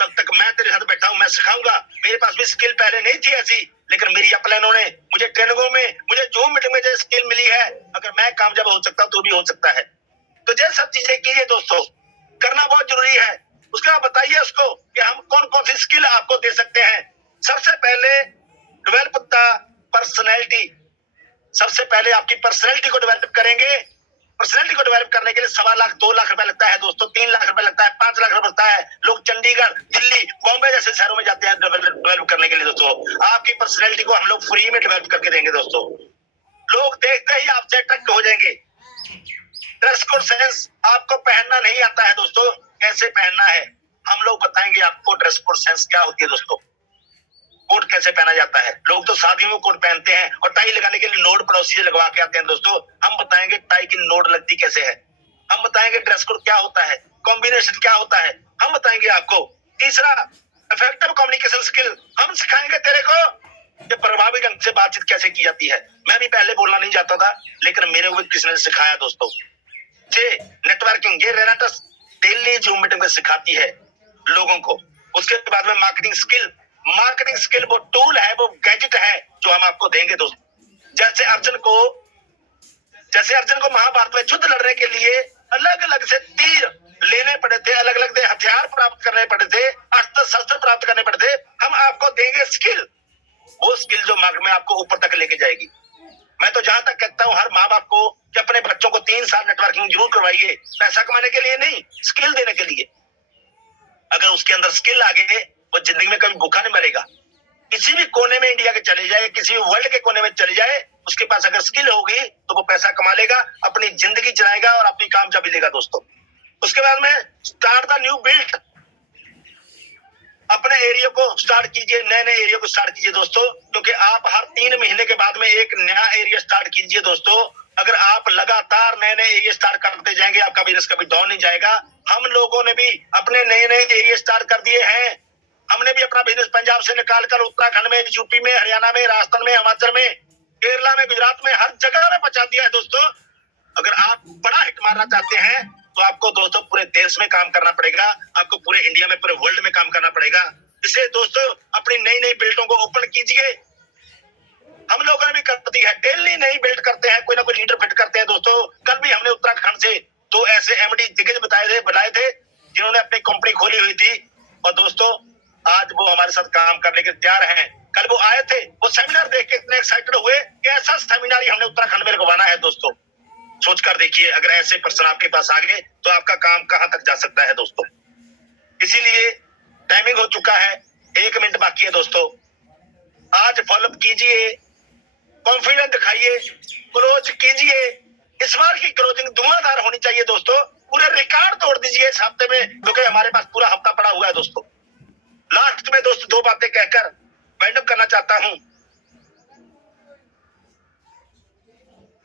तब तक मैं तेरे साथ बैठा हूँ, मैं सिखाऊंगा। मेरे पास भी स्किल पहले नहीं थी ऐसी, लेकिन मेरी अपलाइनों ने मुझे ट्रेनिंगों में, मुझे जूम मीटिंग में जो स्किल मिली है, अगर मैं कामयाब हो सकता हूँ तो भी हो सकता है। तो ये सब चीजें कीजिए दोस्तों, करना बहुत जरूरी है। उसके बाद बताइए उसको कि हम कौन कौन सी स्किल आपको दे सकते हैं। सबसे पहले डेवलप द पर्सनैलिटी, सबसे पहले आपकी पर्सनैलिटी को डेवलप करेंगे। पर्सनैलिटी को डेवलप करने के लिए 1.25 लाख 2 लाख रुपए लगता है दोस्तों, 3 लाख रुपए लगता है, 5 लाख रुपए लगता है। लोग चंडीगढ़, दिल्ली, बॉम्बे जैसे शहरों में जाते हैं डेवलप करने के लिए दोस्तों। आपकी पर्सनैलिटी को हम लोग फ्री में डेवलप करके देंगे दोस्तों। लोग देखते ही आपसे अट्रैक्ट हो जाएंगे। ड्रेस कोड सेंस आपको पहनना नहीं आता है दोस्तों, कैसे पहनना है हम लोग बताएंगे आपको। ड्रेस कोड सेंस क्या होती है दोस्तों, कोट कैसे पहना जाता है। लोग तो शादियों में कोट पहनते हैं और टाई लगाने के लिए नोट पड़ोसी से लगवा के आते हैं दोस्तों। हम बताएंगे टाई की नोट लगती कैसे है, हम बताएंगे ड्रेस कोड क्या होता है, कॉम्बिनेशन क्या होता है, हम बताएंगे आपको। तीसरा इफेक्टिव कम्युनिकेशन स्किल हम सिखाएंगे तेरे को कि प्रभावी ढंग से बातचीत कैसे की जाती है। मैं भी पहले बोलना नहीं चाहता था, लेकिन मेरे को किसी ने सिखाया दोस्तों। ये नेटवर्किंग, ये रेनाटस डेली जूम मीटिंग में सिखाती है लोगों को। उसके बाद में मार्केटिंग स्किल, मार्केटिंग स्किल वो टूल है, वो गैजेट है जो हम आपको देंगे दोस्तों। जैसे अर्जुन को महाभारत में युद्ध लड़ने के लिए अलग अलग से तीर लेने पड़े थे, अलग अलग हथियार प्राप्त करने पड़े थे, अस्त्र शस्त्र प्राप्त करने पड़े थे। हम आपको देंगे स्किल, वो स्किल जो मार्ग में आपको ऊपर तक लेके जाएगी। मैं तो जहां तक कहता हूँ हर माँ बाप को कि अपने बच्चों को 3 साल नेटवर्किंग जरूर करवाइए, पैसा कमाने के लिए नहीं, स्किल देने के लिए। अगर उसके अंदर स्किल आ गए वो जिंदगी में कभी भूखा नहीं मरेगा। किसी भी कोने में इंडिया के चले जाए, किसी भी वर्ल्ड के कोने में चले जाए, उसके पास अगर स्किल होगी तो वो पैसा कमा लेगा, अपनी जिंदगी चलाएगा और अपनी कामयाबी लेगा दोस्तों। उसके बाद में स्टार्ट द न्यू बिल्ड, अपने एरिया को स्टार्ट कीजिए, नए नए एरिया को स्टार्ट कीजिए दोस्तों, क्योंकि आप हर 3 महीने के बाद में एक नया एरिया स्टार्ट कीजिए दोस्तों। अगर आप लगातार नए नए एरिया स्टार्ट करते जाएंगे आपका बिजनेस कभी डाउन नहीं जाएगा। हम लोगों ने भी अपने नए नए एरिया स्टार्ट कर दिए हैं। हमने भी अपना बिजनेस पंजाब से निकालकर उत्तराखंड में, यूपी में, हरियाणा में, राजस्थान में, हिमाचल में, केरला में, गुजरात में, हर जगह में पहुंचा दिया है दोस्तों। अगर आप बड़ा हिट मारना चाहते हैं तो आपको दोस्तों पूरे देश में काम करना पड़ेगा, आपको पूरे इंडिया में, पूरे वर्ल्ड में काम करना पड़ेगा। इसलिए दोस्तों अपनी नई नई बिल्डों को ओपन कीजिए। हम लोगों ने भी कर दी है, डेली नई बिल्ड करते हैं, कोई ना कोई लीडर फिट करते हैं दोस्तों। कल भी हमने उत्तराखंड से 2 ऐसे एमडी दिग्गज बनाए थे जिन्होंने अपनी कंपनी खोली हुई थी। और दोस्तों आज वो हमारे साथ काम करने के तैयार हैं। कल वो आए थे, वो सेमिनार देख के इतने एक्साइटेड हुए कि ऐसा सेमिनार ही हमने उत्तराखंड में लगवाना है। दोस्तों सोचकर देखिए, अगर ऐसे पर्सन आपके पास आ गए तो आपका काम कहां तक जा सकता है दोस्तों। इसीलिए टाइमिंग हो चुका है, 1 मिनट बाकी है दोस्तों। आज फॉलोअप कीजिए, कॉन्फिडेंस दिखाइए, क्लोज कीजिए। इस बार की क्लोजिंग धुआंधार होनी चाहिए दोस्तों। पूरे रिकॉर्ड तोड़ दीजिए इस हफ्ते में, क्योंकि हमारे पास पूरा हफ्ता पड़ा हुआ है दोस्तों। लास्ट में दोस्तों 2 बातें कहकर वाइंड अप करना चाहता हूं।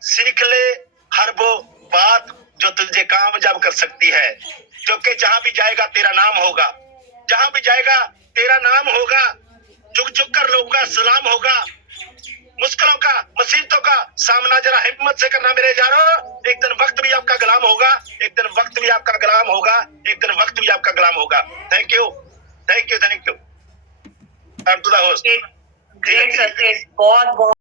सीख ले हर वो बात जो तुझे कामयाब कर सकती है, क्योंकि जहां भी जाएगा तेरा नाम होगा, जहां भी जाएगा तेरा नाम होगा। झुक झुक कर लोगों का सलाम होगा। मुश्किलों का, मुसीबतों का सामना जरा हिम्मत से करना मेरे यारो। एक दिन वक्त भी आपका गुलाम होगा, एक दिन वक्त भी आपका गुलाम होगा, एक दिन वक्त भी आपका गुलाम होगा। Thank you, thank you, thank you. To the host. Great sir, बहुत बहुत